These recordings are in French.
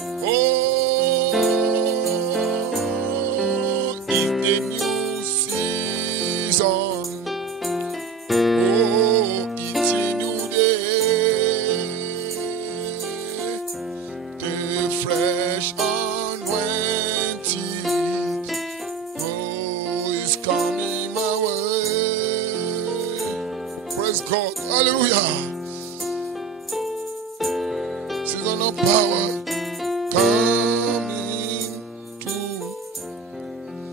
Oh, it's the new season. Oh, it's a new day. The fresh anointing. Oh, it's coming my way. Praise God. Hallelujah. Season of power. Coming to.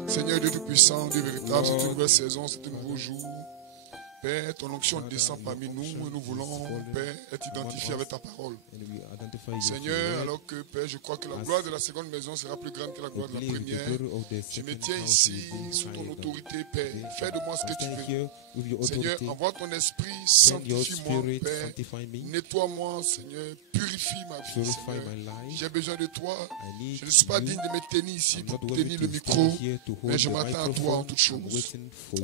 Seigneur Dieu Tout-Puissant, Dieu véritable, c'est une nouvelle saison, c'est un nouveau jour. Père, ton onction descend parmi nous et nous voulons, Père, être identifiés avec ta parole. Seigneur, alors que, Père, je crois que la gloire de la seconde maison sera plus grande que la gloire de la première. Je me tiens ici sous ton autorité, Père. Fais de moi ce que tu veux. Seigneur, envoie ton esprit, sanctifie-moi, Père. Nettoie-moi, Seigneur. Purifie ma vie, Seigneur. J'ai besoin de toi. Je ne suis pas digne de me tenir ici pour tenir le micro, mais je m'attends à toi en toutes choses.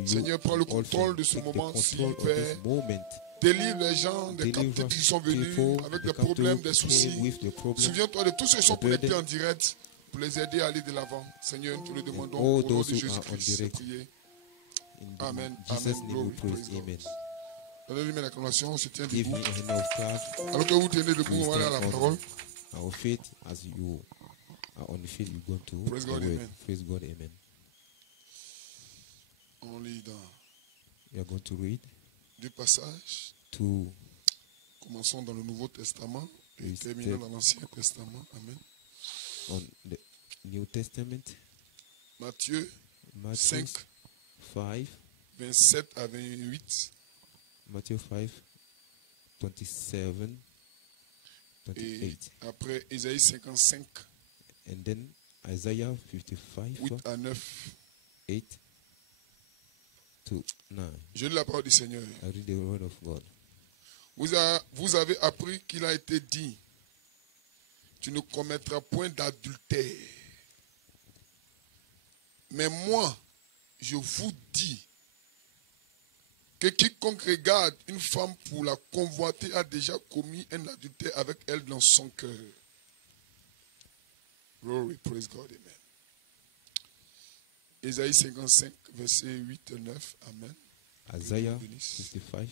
Seigneur, prends le contrôle de ce moment-ci, Père. Délivre les gens des captifs qui sont venus avec des problèmes, des soucis. Souviens-toi de tous ceux qui sont connectés en direct pour les aider à aller de l'avant. Seigneur, nous te le demandons au nom de Jésus-Christ. Priez. Amen. Amen. Glory, praise God. Donnez-lui mes acclamations, on se tient debout. Alors que vous tenez debout, on va aller à la parole. Our faith, as you are on the field, you go to Praise God, word. amen. Praise God, amen. On lit dans We are going to read deux passages. to Commençons dans le Nouveau Testament et Oui, terminons dans l'Ancien Testament. Amen. on the New Testament, Matthieu Matthew 5, 5, 27 à 28. Matthew 5, 27, 28, Et après Isaïe 55, and then Isaiah 55, 8 à 9. 8 to 9. Je lis la parole du Seigneur. I read the word of God. Vous avez appris qu'il a été dit, tu ne commettras point d'adultère. Mais moi, je vous dis que quiconque regarde une femme pour la convoiter a déjà commis un adultère avec elle dans son cœur. Glory, praise God, amen. Ésaïe 55, versets 8 et 9, amen. Isaiah Dieu vous bénisse. 55.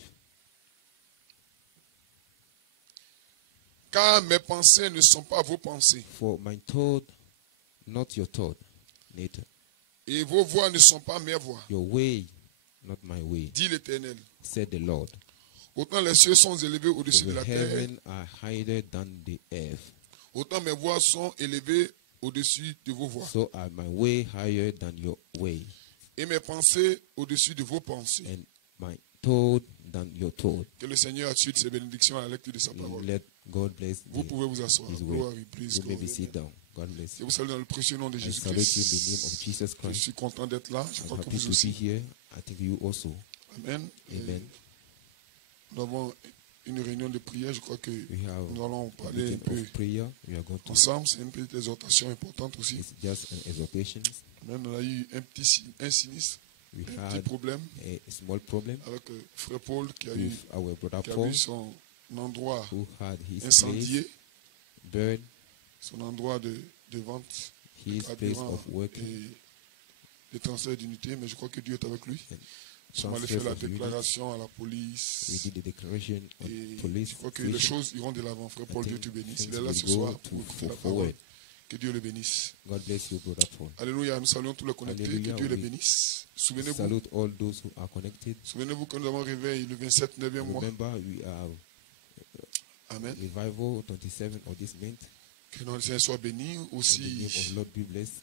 Car mes pensées ne sont pas vos pensées, For my thought, not your thought, neither et vos voix ne sont pas mes voix, your way, not my way, dit l'Éternel. said the Lord. Autant les cieux sont élevés au-dessus For de the la terre, heaven are higher than the earth, autant mes voix sont élevées au-dessus de vos voix, so are my way higher than your way, et mes pensées au-dessus de vos pensées. and my thought than your thought. Que le Seigneur assude ses bénédictions à la lecture de sa parole. Let God bless Vous pouvez vous asseoir. His Glory, way. please, You may God. be sit down. God bless Je you. vous salue dans le précieux nom de I salute you in the name of Jésus-Christ. Jesus Je Christ. suis content d'être là. Je I'm crois que happy vous to be aussi. here. I think you also. Amen. Et Amen. nous avons une réunion de prière. Je crois que We have nous allons a parler un meeting peu of prayer. We are going to. ensemble. C'est une petite exhortation importante aussi. It's just an exhortation. Amen. On a eu un sinistre, We un petit had problème a small problem avec frère Paul qui a eu, with our brother qui a Paul, vu son endroit who had his place incendié, burned, son endroit de vente, his de place carburant of working, et de transfert d'unité. Mais je crois que Dieu est avec lui. and On va aller transfer faire la of unit. déclaration à la We police. did the declaration on Et police je crois que les station. choses iront de l'avant. Frère Paul, I Dieu think te bénisse. things Il est là will ce go soir to pour écouter la forward. parole. Que Dieu le bénisse. God bless you, brother Paul. Alléluia. Nous saluons tous les connectés. Alléluia, Que Dieu les oui. bénisse. Souvenez-vous. Salute all those who are connected. Souvenez-vous que nous avons réveillé le 27 9e mois. Remember, we have Amen. revival 27 of this month. Que notre Seigneur soit béni. In the Aussi, name of Lord be blessed.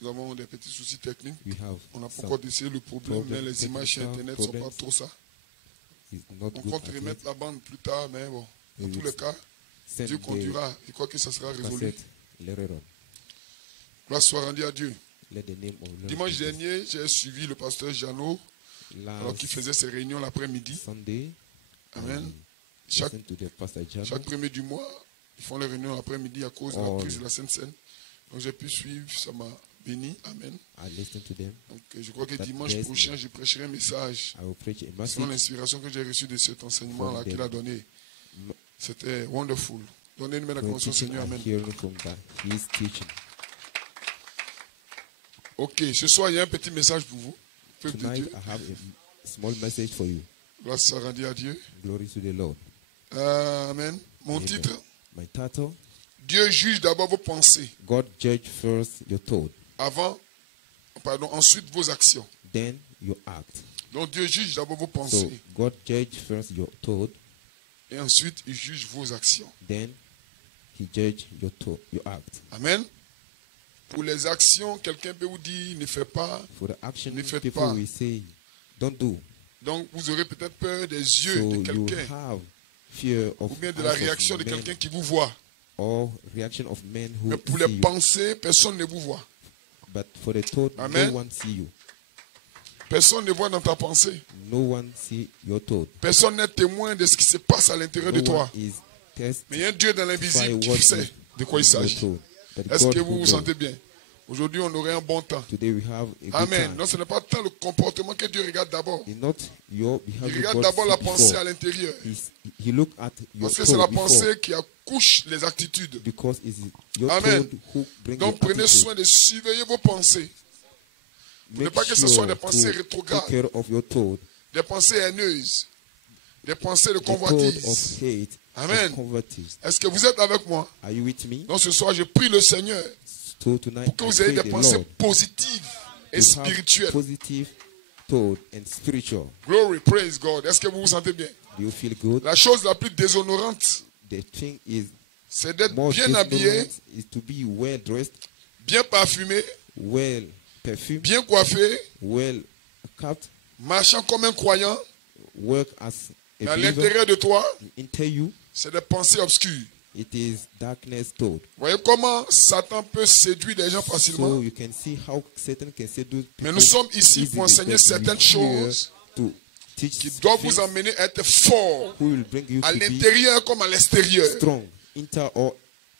nous avons des petits soucis techniques. We have On a some pourquoi d'essayer le problème, mais problem, les images sur technical Internet ne sont pas problems. trop ça. It's not On good compte at remettre it. la bande plus tard, mais bon, dans We tous will les cas, Send Dieu the conduira. Je crois que ça sera résolu. cassette later on. Gloire soit rendue à Dieu. Let the name of Lord Dimanche be blessed. dernier, j'ai suivi le pasteur Jeannot alors qu'il Last faisait ses réunions l'après-midi. Sunday, Amen. I Chaque, listened to the Pastor Jano. chaque premier du mois, ils font les réunions l'après-midi à cause de la prise de la Sainte Seine. Donc j'ai pu suivre, ça m'a béni. Amen. I listened to them. Donc je crois que That dimanche blessed prochain, je prêcherai un message. I will preach a Selon message. l'inspiration que j'ai reçue de cet enseignement-là From qu'il a donné. C'était wonderful. Donnez-nous la Your convention, teaching Seigneur. and Amen. hearing from His teaching. Ok, ce soir, il y a un petit message pour vous. Peuple de Tonight Dieu. I have a small message for you. Grâce à Dieu. Glory to the Lord. Amen. Mon Amen. titre, My title, Dieu juge d'abord vos pensées, God judge first your thought, ensuite vos actions. then your act. Donc Dieu juge d'abord vos So pensées God judge first your thought, et ensuite il juge vos actions. then He judge your thought, your act. Amen. Pour les actions, quelqu'un peut vous dire ne fais pas. For the action, Ne faites people pas. will say, don't do. Donc vous aurez peut-être peur des yeux So de you quelqu'un have fear of ou bien de la eyes réaction of de men quelqu'un qui vous voit. or reaction of men who Mais pour see les you. pensées, personne ne vous voit. But for the thought, Amen. no one see you. Personne ne voit dans ta pensée. No one see your thought. Personne n'est témoin de ce qui se passe à l'intérieur de No toi. one is test Mais il y a un Dieu dans by l'invisible qui what sait is de quoi il your s'agit. thought. That Est-ce God que who vous vous knows. sentez bien? Aujourd'hui, on aurait un bon temps. Today we have a good Amen. time. Non, ce n'est pas tant le comportement que Dieu regarde d'abord. It's not your Il behavior regarde God d'abord la see pensée before. à l'intérieur. He look at your Parce que c'est la thought before, pensée qui accouche les attitudes. because it's your Amen. thought who brings Donc your prenez attitude. soin de surveiller vos pensées. Pour ne Make pas que ce sure soit des pensées to rétrogrades, take care of your thought, des pensées haineuses, des pensées de the thought convoitise. of hate, Amen. of convoitise. Est-ce que vous êtes avec moi? Are you with me? Donc ce soir, je prie le Seigneur So tonight pour que I vous ayez pray des the pensées Lord positives et to have spirituelles. positive thought and spiritual. Glory, praise God. Est-ce que vous vous sentez bien? Do you feel good? La chose la plus déshonorante, The thing is c'est d'être more bien habillé, dishonorant is to be well dressed, bien parfumé, well perfumed, bien coiffé, well kept, marchant comme un croyant. work as Mais a à believer. l'intérieur de toi, Into you, c'est des pensées obscures. it is darkness thought. Voyez comment Satan peut séduire des gens facilement. So you can see how Satan can seduce people. Mais nous sommes ici pour easily, enseigner but certaines we're here choses to teach qui doivent things vous amener à être fort who will bring you à to be l'intérieur comme à l'extérieur. strong, inter or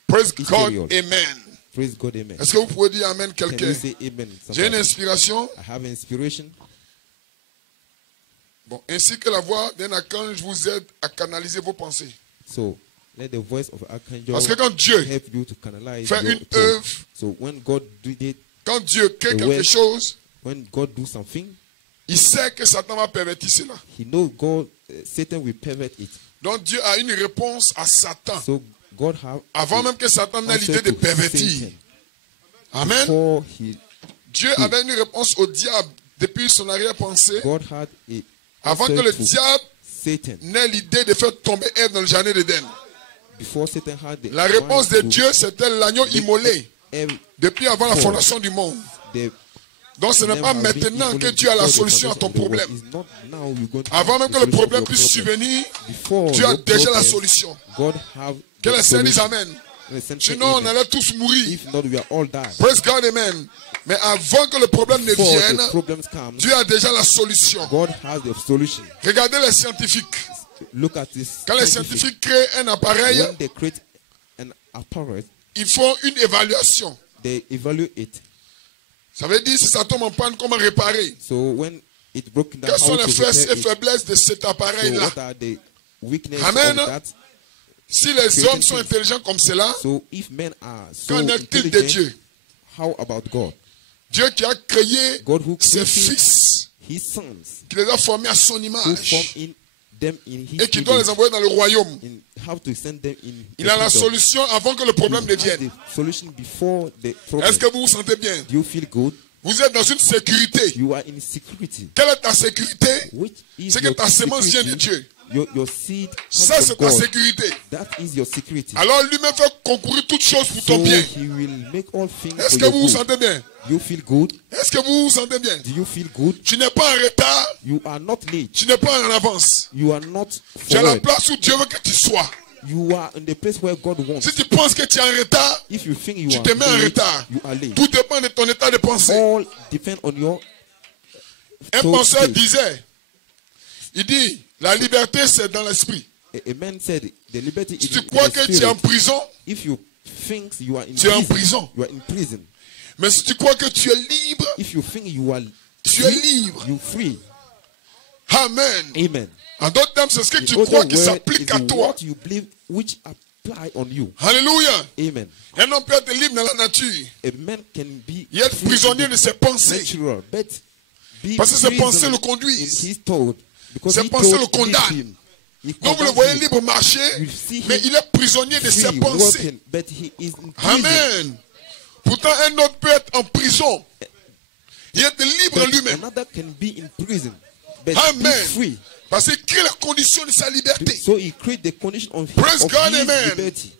Praise exterior. God, Amen. praise God, amen. Est-ce que vous pouvez dire Amen Can quelqu'un? you say amen? J'ai une somebody? inspiration. I have inspiration. Bon, ainsi que la voix d'un archange vous aide à canaliser vos pensées. So let the voice of Archangel Parce que quand Dieu help you to canalize fait your une thoughts. œuvre, So when God did it, quand Dieu crée The quelque word- chose, when God do something, il sait que Satan va pervertir cela. He knows Satan will pervert it. Donc Dieu a une réponse à Satan So God have avant a même que Satan n'ait answer l'idée de to pervertir. Satan. Amen. Before he, Dieu avait une réponse au diable depuis son arrière-pensée God had a avant que answer le to diable Satan. n'ait l'idée de faire tomber Ève dans le jardin d'Éden. Before Satan had the La réponse de mind to Dieu, c'était l'agneau immolé Eve, depuis avant la Oh. fondation du monde. the Donc ce n'est pas lamb has been maintenant que equally Dieu a la before the solution à ton foundation of the world. problème. It's not now you're going to Avant have même the que le solution of problème your puisse problem. survenir, Before Dieu a your déjà la problem, solution. God have Que the les saints disent solution. Amen. The saints say Sinon, on amen. allait tous mourir. If not, we are all die. Praise God, Amen. Mais avant que le problème ne Before vienne, the problems come, Dieu a déjà la solution. God has the solution. Regardez les scientifiques. Look at this. Quand les scientifiques créent un appareil, When they create an apparatus, ils font une évaluation. they evaluate it. Ça veut dire si ça tombe en panne, comment réparer? So when it's broken down, Quelles sont how les to forces repair et it. faiblesses de cet So appareil-là? what are the weaknesses Amen. of that? Si les hommes sont intelligents comme cela, So if men are so qu'en est-il de intelligent, Dieu? how about God? Dieu qui a créé God who ses created fils, His sons, qui les a formés à son who image formed in them in His et qui doit les image, envoyer dans le royaume. in how to send them in. Il the a la kingdom. solution avant que le problème ne He has vienne. the solution before the problem. Est-ce que vous vous sentez bien? Do you feel good? Vous êtes dans une sécurité. You are in security. Quelle est ta sécurité? Which is C'est que your ta sémence vient de security? Dieu. Your seed Ça, comes c'est from ta God. sécurité. That is your security. Alors lui-même fait concourir toutes choses pour So ton bien. He will make all things Est-ce for que your vous vous good. sentez bien? Do you feel good? Est-ce que vous vous sentez bien? Do you feel good? Tu n'es pas en retard, You are not late. tu n'es pas en avance. You are not Tu es à la forward. place où Dieu veut que tu sois. You are in the place where God wants. Si tu penses que tu es en retard, If you think you tu are te mets en late, retard. you are late. Tout dépend de ton état de pensée. All depend on your Un thought penseur state. disait, il dit, la liberté c'est dans l'esprit. A man said, the liberty Si is tu in crois the que tu es en spirit. prison, If you think you are in tu es en prison, prison. you are in prison. Mais si tu crois que tu es libre, If you think you are tu es libre. you free. Amen. Amen. En d'autres termes, c'est ce que In tu other crois qui words, s'applique is à toi. what you believe which multiply on you. Alléluia. Amen. Un homme peut être libre dans la nature A man can be et être prisonnier de ses pensées. natural, but be Parce que ses pensées prison le in conduisent. his thought, because Ses he pensées thought le condamnent. lead him. He Donc vous le condemns voyez him. libre marcher, You see mais him il est prisonnier de ses free pensées. working, but he is in prison. Amen. Pourtant, un autre peut être en prison. Il est libre But lui-même. another can be in prison, but Amen. be free. Parce qu'il crée les conditions de sa liberté. So he create the condition of Praise God, his amen. liberty.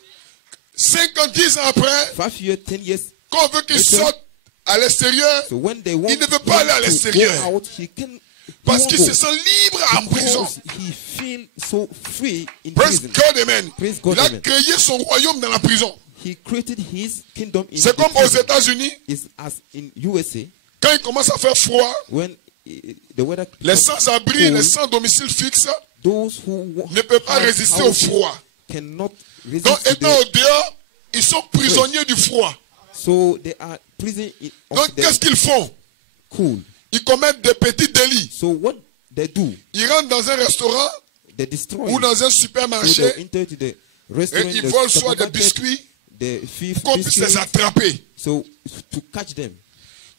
5 ans, 10 ans après, 5 years, 10 years. quand on veut qu'il Later, sorte à l'extérieur, So when they want il ne veut pas aller à him to l'extérieur. go out, he can parce he qu'il won't se go. sent libre en prison. Because he feel so free in Praise prison. God, amen. Praise God, Il a amen. créé son royaume dans la prison. He created his kingdom in C'est the comme aux prison. États-Unis, It's as in USA quand il commence à faire froid, when the weather les becomes sans-abri, cold, les sans-domicile fixe those who ne peuvent pas have résister au houses froid. cannot resist Donc, to étant au the, dehors, ils sont prisonniers du froid. so they are prison of Donc, qu'est-ce the qu'ils font? cool. Ils commettent des petits délits. So what they do, Ils rentrent dans un restaurant they destroy. ou dans un So supermarché they enter to the et restaurant, ils the volent soit des supermarket, biscuits the thief qu'on puisse les biscuits, attraper. so to catch them.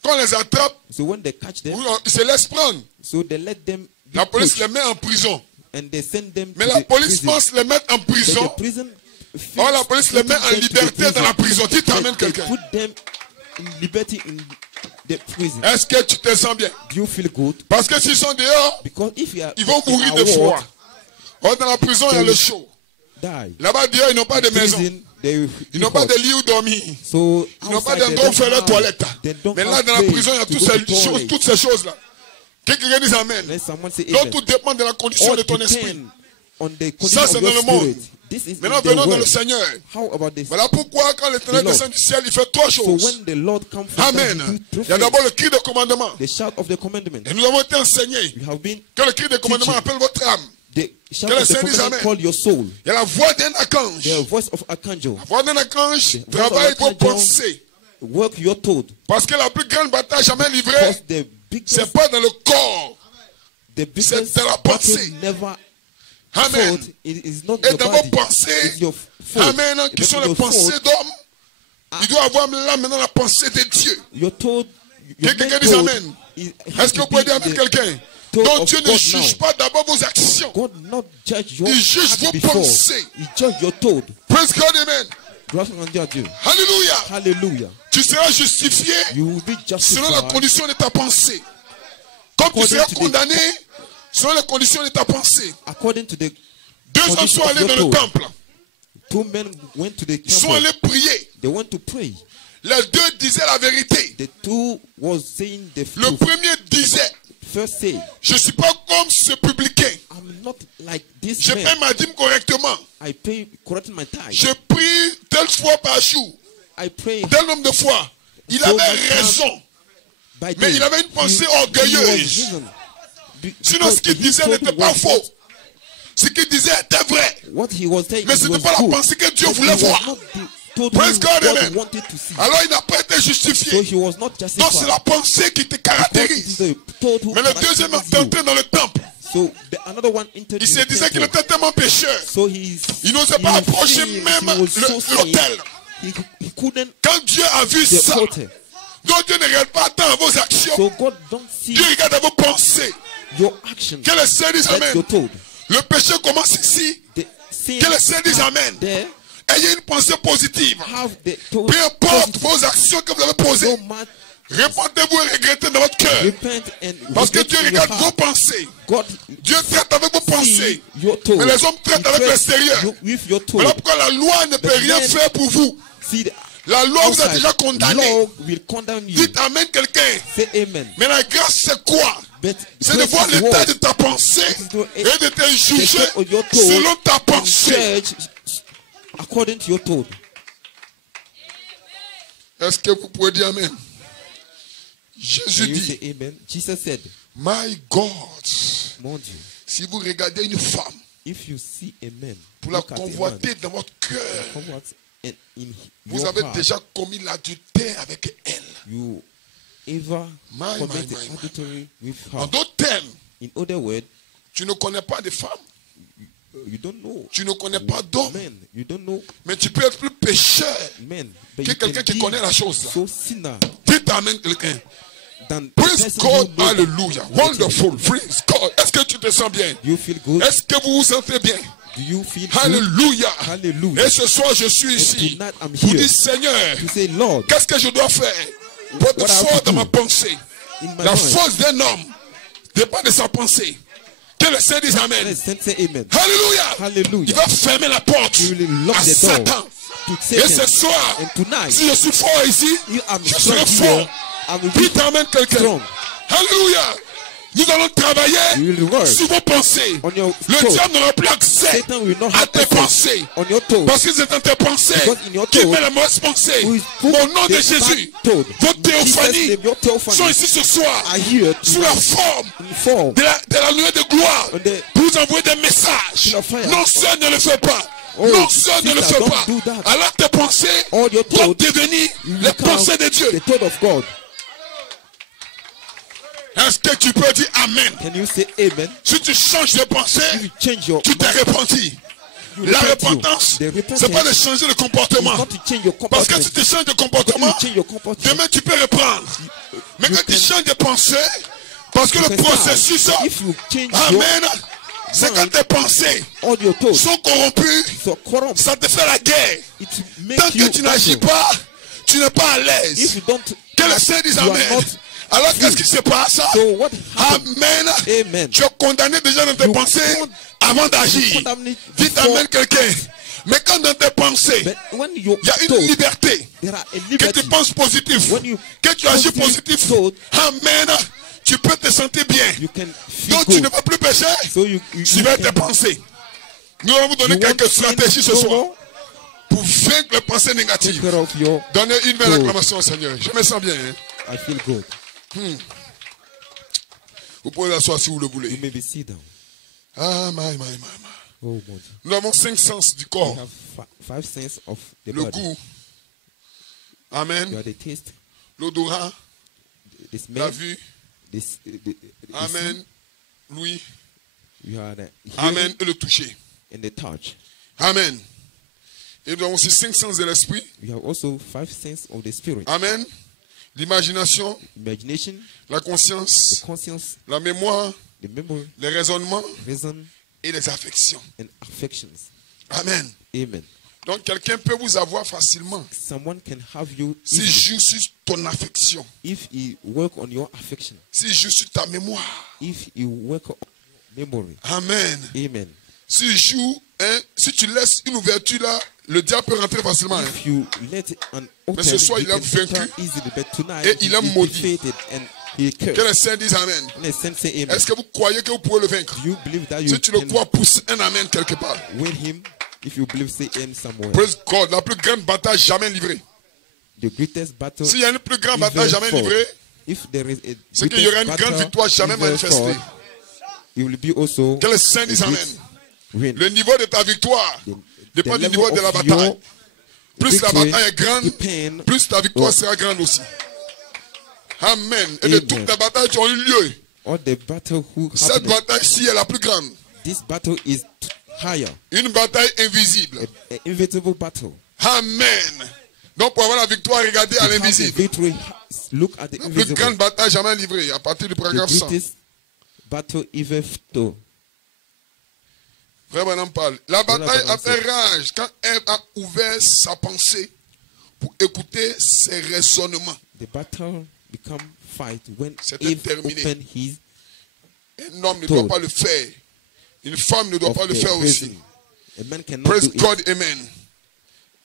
Quand on les attrape, So when they catch them, ils se laissent prendre. so they let them be La police put, les met en prison. and they send them Mais to la the police prison. pense les mettre en But the prison. prison Or la police les met en them to the liberté dans la prison. Dites They- amen they quelqu'un. put them in liberty in the prison. Est-ce que tu te sens bien? Do you feel good? Parce que s'ils sont dehors, Because if you are, ils vont in mourir our de froid. world, Or dans la prison, il y a le chaud. die. Là-bas, dehors, ils n'ont pas de maison. Prison, they Ils n'ont pas de lit où dormir. So Ils n'ont pas outside, d'endroit où they faire don't leur toilette. have- they don't Mais là, have dans la place prison, il y a to toutes go ces to toilet. choses, toutes ces choses-là. Quelqu'un dit Amen. Let someone say Donc, amen. tout dépend de la condition All de ton esprit. depend on the Ça, condition c'est of dans your le monde. spirit. This is Maintenant, in the venons dans le world. Seigneur. How about this? Voilà pourquoi, quand l'Éternel The Lord. descend du ciel, il fait trois So choses. when the Lord comes from Amen. heaven, he Il y a do d'abord le cri de commandement. the shout of the commandment. Et nous avons été enseignés You have been que le cri de commandement Teaching. appelle votre âme. the shout Que le of the Saint dise commandment amen. call your soul. Il y a la voix d'un archange. The voice of Archangel. La voix d'un archange The voice travaille of pour archangel. penser. Work your thought. Parce que la plus grande bataille jamais livrée, Because the biggest, c'est pas dans le corps. the biggest dans la pensée. battle never Amen. fought. It is not Et your dans vos body. pensées, It's your fault. Amen, qui But sont your les pensées fault, d'homme, il doit avoir là maintenant la pensée de Dieu. your thought, your Quelqu'un main dit thought amen. is- Est-ce que vous pouvez dire has to avec be quelqu'un? thought Donc of Dieu ne God juge now. pas d'abord vos actions. God not judge your Il juge act vos before. pensées. He judge your thought. Praise God, amen. Grâce à Dieu. Alléluia. Hallelujah. Tu seras justifié You will be selon la justified condition de ta pensée. Comme tu According seras to the- condamné selon les conditions de ta pensée. according to the Deux hommes condition sont of allés dans your le thought. temple. 2 men went to the Ils sont temple. allés prier. They went to pray. Les deux disaient la vérité. The two was saying the Le truth. premier disait, First say, je ne suis pas comme ce publicain. I'm not like this Je man. paie ma dîme correctement. I pay correcting my tithe. Je prie telle fois par jour. I pray Tel nombre de fois. Il So avait much time raison. by Mais day. il avait une pensée He was orgueilleuse. reason. Sinon, Because ce qu'il his disait thought n'était pas was faux. not- Ce qu'il disait était vrai. What he was saying Mais it ce was n'était pas la good. pensée que Dieu But voulait it was voir. not the thought Praise God, God amen. wanted to see. Alors il n'a pas été So justifié. he was not Donc c'est justified. la pensée qui te Because it is caractérise. the thought who Mais le deuxième characterizes est you. entré dans le temple. So another one entered Il in se the disait qu'il temple. était tellement pécheur. So Il n'osait pas approcher même l'autel. He couldn't Quand Dieu a vu the ça, altar. donc Dieu ne regarde pas tant vos actions. So God don't see Dieu regarde à vos pensées. your action. Que le Seigneur dise That's Amen. your thought. Le péché commence ici. The sin Que le Seigneur dise Amen. there Ayez une pensée positive. have the thought. Peu importe vos actions que vous avez posées. No matter Répentez-vous et regrettez dans votre cœur. repent and Parce que regret Dieu in your regarde vos heart. pensées. God Dieu traite avec vos see pensées. your thought. Mais les hommes traitent He avec treats l'extérieur. you with your Voilà thought. pourquoi la loi ne peut But rien then- faire pour vous. See the La loi vous a outside. déjà condamné. Law will condemn you. Dites Amen quelqu'un. Say amen. Mais la grâce c'est quoi? But C'est de grace voir is l'état what? de ta pensée et de te juger state of your thought selon ta and pensée. judge according to your thought. Est-ce que vous pouvez dire Amen? Jésus Can you dit, say amen? Jesus said, My God, mon Dieu, si vous regardez une femme if you see a man, pour la look at a man, convoiter dans votre cœur, convert in vous your avez heart, déjà commis l'adultère avec elle. you ever My, commit my, my. adultery with En her. d'autres termes, In other words, tu ne connais pas de femme. You don't know. Tu ne connais pas d'homme. Men, you don't know Mais tu peux être plus pécheur men. But que you can quelqu'un qui be connaît la chose. so sinner Dites amen quelqu'un. than the Praise person God, who knows hallelujah. Wonderful, praise God. Est-ce que tu te sens bien? Do you feel good? Est-ce que vous vous sentez bien? Do you feel good? Alléluia. Hallelujah. Et ce soir, je suis ici tonight I'm pour here dire, Seigneur, to say, Lord, qu'est-ce que je dois faire pour être What I have fort to dans do ma pensée? in my La mind. force d'un homme dépend de sa pensée. Que le Seigneur dise Amen. Let's say amen. Alléluia. Hallelujah. Il va fermer la porte You will lock à the door Satan. to Et ce Satan. soir, And tonight, si je suis fort ici, you are je serai strong here. fort. I will be Dites Amen quelqu'un. strong. Alléluia. Nous allons travailler You will work sur vos pensées. on your Le toes. diable n'aura plus accès Satan will not à have tes access pensées. on your toes. Parce que c'est dans tes pensées Because in your qu'il toes, met la mauvaise pensée. who is put Au nom de the Jésus, bad toad. vos Jesus théophanies name, your theophany sont ici ce soir are here sous la tonight forme in form de la lueur de gloire on the pour vous envoyer des messages. pillar of fire. Non, ça ne le fait pas. Oh, Non, ça ne le sister, fait don't pas. do that. Alors tes pensées All your doivent thoughts devenir will les become pensées de Dieu. the thought of God. Est-ce que tu peux dire Amen? Can you say amen? Si tu changes de pensée, If you change your tu t'es mind, repenti. you La repent you. repentance, The repentance c'est pas de changer de is comportement. not to change your Parce que comportment. si tu changes de If comportement, you change your comportment, demain tu peux reprendre. Mais you quand tu can- changes de pensée, parce que you le can start. processus, If you change your Amen, c'est quand tes pensées all your thoughts, sont corrompues, so corrupt, ça te fait la guerre. it Tant makes que you tu n'agis battle. pas, tu n'es pas à If l'aise. you don't, Que le Seigneur dise you are Amen. not Alors free. qu'est-ce qui se passe? So what happened? Amen. Amen. Tu es condamné déjà dans tes You pensées con- avant d'agir. condemned Dites before- Amen quelqu'un. Mais quand dans tes pensées, But when you il y a une thought, liberté. there are a Que liberty. tu penses positif, When you que tu agis positive positif, thought, amen, tu peux te sentir bien. you can feel Donc tu good. ne vas plus pécher, So you suivez tes can, pensées. Nous allons vous donner you quelques want stratégies ce sin no soir more? pour vaincre les pensées Take négatives. care of your, Donnez une belle Good. acclamation au Seigneur. Je me sens bien. Hein. I feel good. Vous pouvez vous asseoir si vous le You voulez. may be sit down. Ah, my. Oh, mon Dieu. Nous avons 5 sens du We corps. have five senses of the Le body. goût. You Amen. are the taste, L'odorat. the La smell, vue. the Amen. L'ouïe. see. You are the Amen. hearing Et le toucher. and the touch. Amen. Et nous avons aussi 5 sens de l'esprit. We have also five senses of the spirit. Amen. L'imagination, Imagination, la the conscience, conscience, la mémoire, the memory, les raisonnements reason, et les affections. and affections. Amen. Amen. Donc quelqu'un peut vous avoir facilement Someone can have you s'il easily joue sur ton affection, if he work on your affection, s'il joue sur ta mémoire. if he work on memory. Amen. Amen. S'il joue, hein, si tu laisses une ouverture là, le diable peut rentrer facilement. Hein. If you let an open, ce soir, he il est can enter vaincu easily, but tonight et il est he is maudit. defeated and he Que cursed. les saints disent Amen. Let us say amen. Est-ce que vous croyez que vous pouvez le vaincre? Do you believe that you Si tu le can crois, pousse un Amen quelque part. win him? If you believe, say amen somewhere. Praise God, la plus grande bataille jamais livrée. The greatest battle S'il y a une plus grande ever bataille jamais fought. livrée, If there is a c'est qu'il y aura une greatest grande battle victoire jamais ever manifestée. fought, it will be also Que les saints a disent great Amen. win. Le niveau de ta victoire dépend du niveau de la bataille. your Plus la victory bataille est grande, depend plus ta victoire on sera grande aussi. Amen. Et de Amen. toutes les batailles qui ont eu lieu, all the battle who cette happened. bataille-ci est la plus grande. This battle is higher, Une bataille invisible. an invisible battle. Amen. Donc pour avoir la victoire, regardez à To have the l'invisible. victory, look at the La plus invisible. grande bataille jamais livrée, à partir du The paragraphe 100. greatest battle ever fought. Frère Branham parle. La bataille a Branham fait rage quand Ève a ouvert sa pensée pour écouter ses raisonnements. The battle become fight when C'était Eve terminé. opened his Un homme ne doit pas le faire. Une femme ne doit of pas le the faire prison. aussi. A man cannot Praise do it. God, Amen.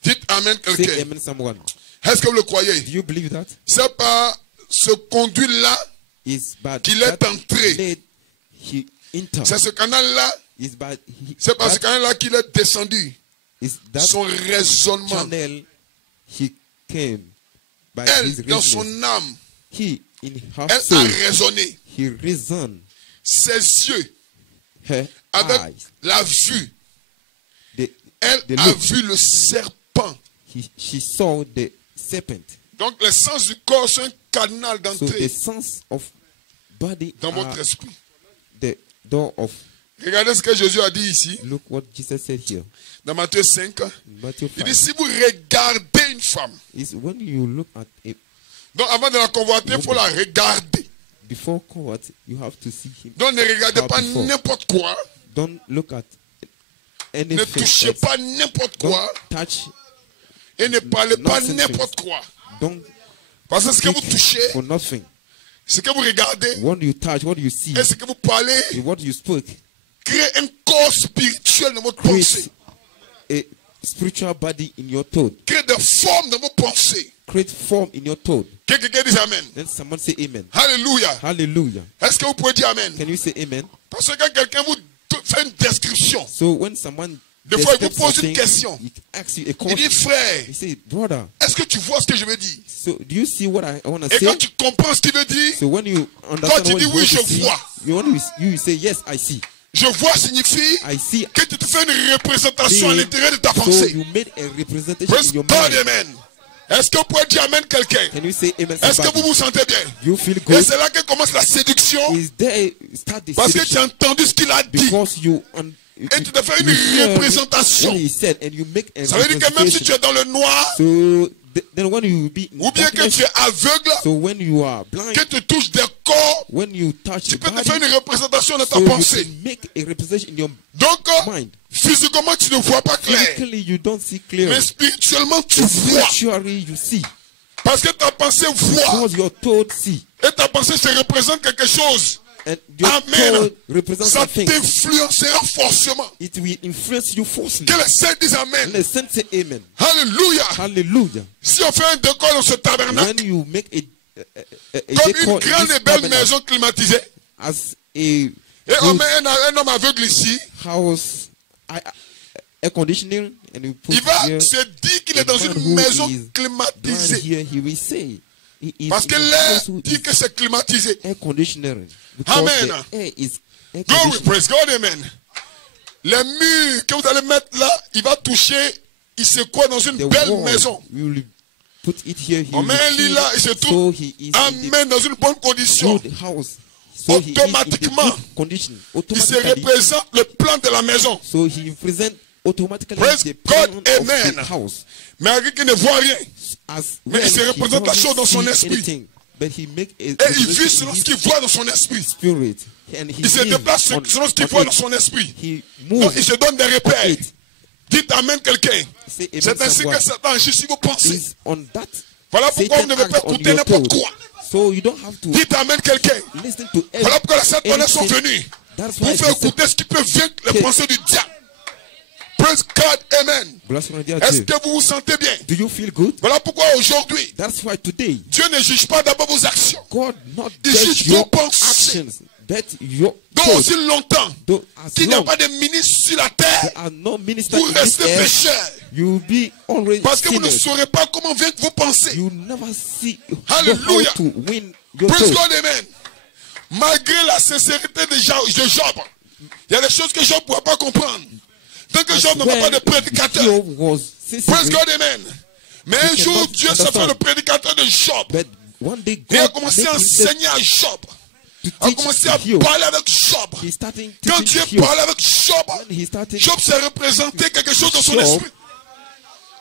Dites Amen Say quelqu'un. amen someone. Est-ce que vous le croyez? Do you believe that? C'est par ce conduit-là, Is bad. Qu'il est entré. Led, he entered. c'est ce canal-là, Is bad. c'est par ce canal-là qu'il est descendu. Is that Son raisonnement. channel he came by Elle, his dans reasoning. son âme, He in her elle a soul, raisonné. he reasoned. Ses yeux, Her avec eyes, la vue, the, elle the a look. vu le serpent. She saw the serpent. Donc les sens du corps sont un canal So the d'entrée sense of body dans votre are esprit. the door of Regardez ce que Jésus a dit ici, Look what Jesus said here. dans Matthieu 5. In Matthew Il 5. dit, si vous regardez une femme, Is when you look at a, donc avant de la convoiter, il faut la regarder. before court, you have to see him. Donc ne regardez pas Before. n'importe quoi. Don't look at Ne anything. touchez else. pas n'importe Don't quoi. touch. Et ne parlez pas Nonsense n'importe quoi. Don't Parce que ce que vous speak touchez, for nothing. ce que vous regardez, What you touch, what you see, et ce que vous parlez, and what you spoke, crée un corps spirituel dans votre pensée. create a spiritual body in your thought. Crée des formes dans vos pensées. Create form in your thought. Que quelqu'un dise Amen. Then someone say amen. Alléluia. Hallelujah. Est-ce que vous pouvez dire Amen? Can you say amen? Parce que quand quelqu'un vous fait une description, So when someone des fois il vous describes pose une something, question. he asks you a Il question. dit frère, He say, brother, est-ce que tu vois ce que je veux dire? so do you see what I want to Et say? quand tu comprends ce qu'il veut dire, So when you Quand understand tu what dis you oui, want je to see, vois. you say yes, I see. je vois signifie I see. que tu te fais une représentation à See. l'intérieur de ta So pensée. you made a representation Praise in your God, mind. Amen. Est-ce que vous pouvez dire Amen quelqu'un? Can you say amen? Est-ce que somebody? vous vous sentez bien? You feel Et good? c'est là que commence la séduction. Is there start the Parce que tu as seduction? entendu ce qu'il a dit. Because you Et tu te fais une hear représentation. what he said and you make a Ça veut dire que même si tu representation. es dans le noir, So then when you be in ou bien que darkness, tu es aveugle, so when you are blind, que tu touches des corps, when you touch tu the peux te body, faire une représentation de ta so you pensée. can make a representation in your Donc, mind. physiquement, tu ne vois pas clair. Physically, you don't see clearly. Mais spirituellement, tu vois. Spiritually, you see. Parce que ta pensée voit. Because your thought see. Et ta pensée se représente quelque chose. And your Amen. thought represents Ça something. t'influencera forcément. It will influence you forcefully. Que les saints disent And Amen. the saints say amen. Alléluia. Hallelujah. Si on fait un décor dans ce tabernacle, When you make a comme decor une grande in et this belle tabernacle maison climatisée, as a et on met un homme aveugle ici, house air conditioning, and you put il va here se dire qu'il est a dans man une who maison is blind climatisée. here, he will say he is Parce que in a l'air house who dit is que c'est climatisé. air conditioning. Because Amen. the air is air Glory, conditioning. praise God, amen. Les murs que vous allez mettre là, il va toucher, il se croit dans une The belle wall, maison. we will put it here. He On will met un lit feel là, il se so trouve, he is in amen, dans une bonne the condition. good house. So he is in the Automatiquement, good condition. Il se Automatically, représente le plan de la maison. so he present automatically Praise the plan God, of amen. the house. Mais avec qui ne voit rien. As Mais il well, se he représente la doesn't chose dans son see esprit. anything, but he make a Et il vit selon ce qu'il voit dans son esprit. spirit, and he Il se lives déplace on- selon ce qu'il on voit it. dans son esprit. He Donc moves il se donne des repères. it. Dites Amen quelqu'un. Say amen, C'est ainsi que someone. Satan agit si vous pensez. Is on that. Voilà pourquoi vous Satan ne devez pas acts on écouter your n'importe thought. quoi. So you don't have to Dites Amen quelqu'un. listen to Voilà pourquoi les Satan sont anything. venus. That's Pour why faire the Satan- écouter ce qui peut vaincre les pensées du diable. Praise God, amen. Bless you, dear Est-ce Dieu. que vous vous sentez bien? Do you feel good? Voilà pourquoi aujourd'hui, That's why today Dieu ne juge pas d'abord vos actions. God not Il judge juge your vos pensées. actions, but your Donc thoughts. aussi longtemps Though as qu'il n'y a long pas de ministre sur la there terre, are no ministers vous in this restez earth, pécheurs. you will be already Parce que vous ne sinners. saurez pas comment vaincre vos pensées. You never see know Hallelujah. how to win your Praise thoughts. God, amen. Malgré la sincérité de Job, il y a des choses que Job ne pourra pas comprendre. Tant que Job n'a pas de prédicateur. Job was Praise sincere, God, amen. Mais un You jour, cannot Dieu s'est fait understand. le prédicateur de Job. but one day Et a God commencé made à himself enseigner à Job. to A teach commencé à Job. parler avec Job. He started Quand teaching Dieu Job. parlait avec Job, When he started, Job s'est représenté quelque chose dans son Job. esprit.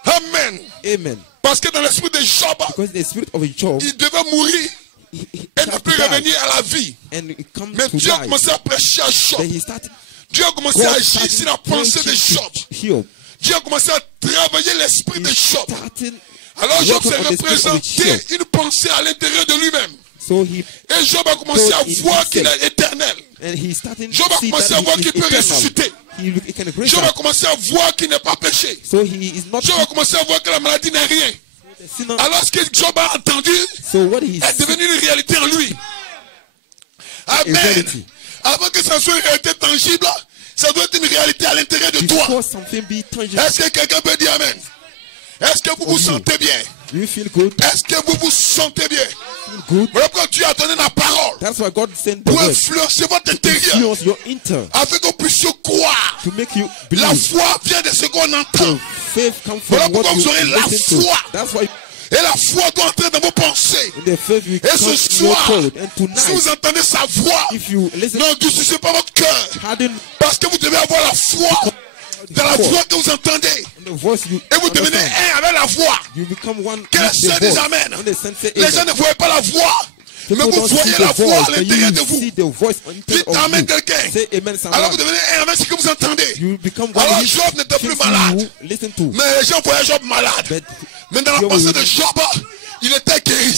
Amen. amen. Parce que dans l'esprit de Job, Because the spirit of Job, il devait mourir he et ne started plus to die, revenir à la vie. and it comes Mais to Dieu a die. commencé à prêcher à Job. Then he started. Dieu a commencé God à agir started sur la pensée de preaching Job. to Job. Dieu a commencé à travailler l'esprit de Job. Starting Alors Job working s'est on the spirit of représenté Job. une pensée à l'intérieur de lui-même. So he Et Job a commencé à told in voir qu'il himself. est éternel. and he started Job a to see commencé that à voir he qu'il is peut eternal. ressusciter. He can raise Job a up. commencé à voir qu'il n'est pas péché. So he is not Job a commencé à voir que la maladie n'est rien. a sinner. Alors ce que Job a entendu So what he est devenu une réalité en lui. Amen. reality. Avant que ça soit une réalité tangible, ça doit être une réalité à l'intérieur de toi. Before something be tangible, Est-ce que quelqu'un peut dire Amen? Est-ce que vous vous sentez bien? do you feel good? Est-ce que vous vous sentez bien? Feel good? Voilà pourquoi Dieu a donné la parole That's why God sent the pour word influencer votre to intérieur influence your inter, afin que vous puissiez croire. to make you La believe. foi vient de ce qu'on entend. So faith comes Voilà from what pourquoi you vous aurez la listen to. foi. That's why Et la foi doit entrer dans vos pensées. And the faith will Et ce come in your soir, thought. And si vous tonight, entendez sa voix, if you listen, n'endurcissez pas votre cœur. harden Parce que vous devez avoir la foi dans la voix que vous entendez. the voice you Et vous devenez understand. un avec la voix. You become one with Que les the saints disent voice. Amen. When the saints say Les gens amen, ne voient pas la voix, mais people vous don't see voyez the la voix voice, à but l'intérieur de you vous. see the voice on Dites inside of Amen you. quelqu'un. Say amen Alors vous someone. devenez un avec ce que vous entendez. You become one Alors with Job n'était plus things malade. you listen to. Mais les gens voyaient Job malade. But Mais dans la Job pensée will- de Job, il était guéri.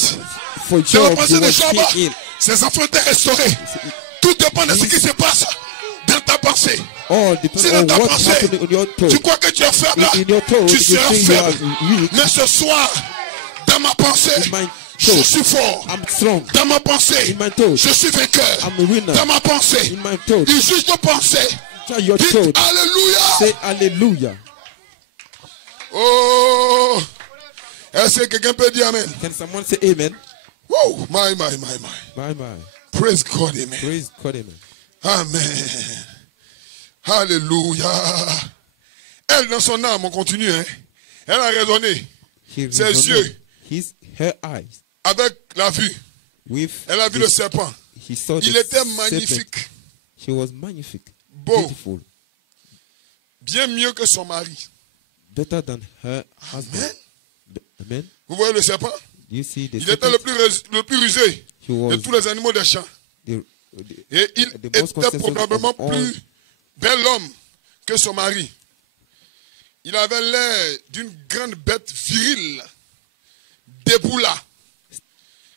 for Dans la Job, pensée he de was Job, healed. ses enfants étaient restaurés. Tout dépend de ce qui se passe dans ta pensée. All depends Si dans on ta what's pensée, happening in your tu thought. crois que tu es faible, In your thought, tu you seras think you are faible. weak. Mais ce soir, dans ma pensée, In my je thought, suis fort. I'm strong. Dans ma pensée, In my thought, je suis vainqueur. I'm a winner. Dans ma pensée, In my thought, il juge nos pensées. try your Dites thought. Alléluia. Say hallelujah. Oh, est-ce que quelqu'un peut dire Amen? Can someone say amen? Wow, my. My. Praise God, Amen. Praise God, amen. Amen. Alléluia. Elle, dans son âme, on continue, hein? Elle a raisonné He Ses reasoned yeux. her eyes avec la vue. with Elle a vu le serpent. he saw Il the était serpent. magnifique. She was magnifique, Beau. beautiful, Bien mieux que son mari. better than her husband. Amen. Amen. Vous voyez le serpent? You see the Il était serpent? le plus rusé He was de tous les animaux des champs. the Et il the most était consensus probablement of all. plus bel homme que son mari. Il avait l'air d'une grande bête virile, debout là,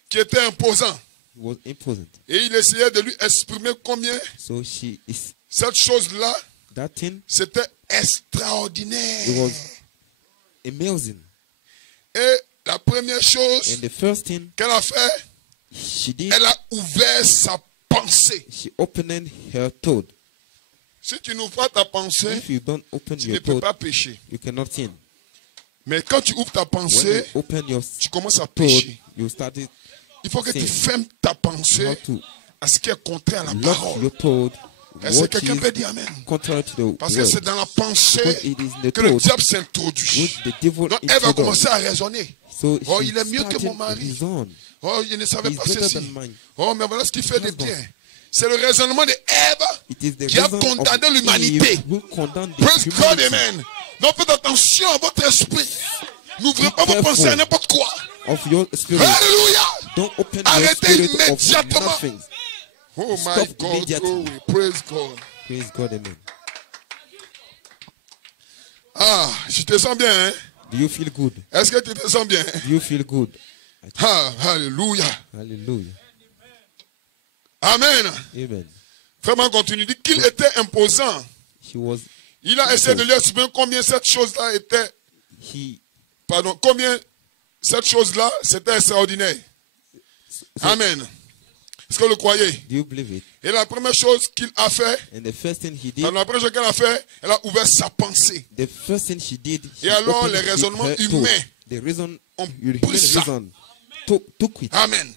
qui était imposant. He was imposant. Et il essayait de lui exprimer combien So she is cette chose-là, that thing. c'était It extraordinaire. was amazing. Et la première chose And the first thing qu'elle a fait, she did, elle a ouvert sa pensée. she opened her thought. Si tu n'ouvres pas ta pensée, If you don't open tu ne your peux thought, pas pécher. you cannot sin. Mais quand tu ouvres ta When pensée, you open your tu commences à thought, pécher. you started Il faut que tu sin. fermes ta how pensée to à ce qui est contraire à la lock parole. your thought. Est-ce que What quelqu'un peut is dire Amen? contrary to the Parce que word. c'est dans la Because pensée it is the que le thought diable s'introduit. which the devil Donc elle va introduced. commencer à raisonner. So Oh, she il est mieux que started mon mari. reason. Oh, il ne savait He's pas better ceci. than mine. Oh, mais voilà ce qu'il fait de Husband. bien. C'est le raisonnement de Ève It is the qui a reason condamné of l'humanité. Eve who condemned the Praise God, humanity. Amen. Donc faites attention à votre esprit. N'ouvrez Be pas vos careful pensées à n'importe quoi. of your spirit. Alléluia. Don't open your Arrêtez spirit of immédiatement. nothing. Oh my Stop God, immediately. glory. Praise God. Praise God, amen. Ah, je te sens bien, hein? Do you feel good? Est-ce que tu te sens bien? Do you feel good? Ah, alléluia. Hallelujah. Amen. Amen. Vraiment continue. Dit qu'il était imposant. He was, Il a essayé de lui expliquer combien cette chose-là était, he, combien cette chose-là, c'était extraordinaire. Amen. Est-ce que vous le croyez? do you believe it? Et la première chose qu'il a fait, And the first thing he did, la première chose qu'elle a fait, elle a ouvert sa pensée. the first thing she did, she Et alors, opened les raisonnements her thought. humains The reason, ont your pris human ça. reason, took it. Amen.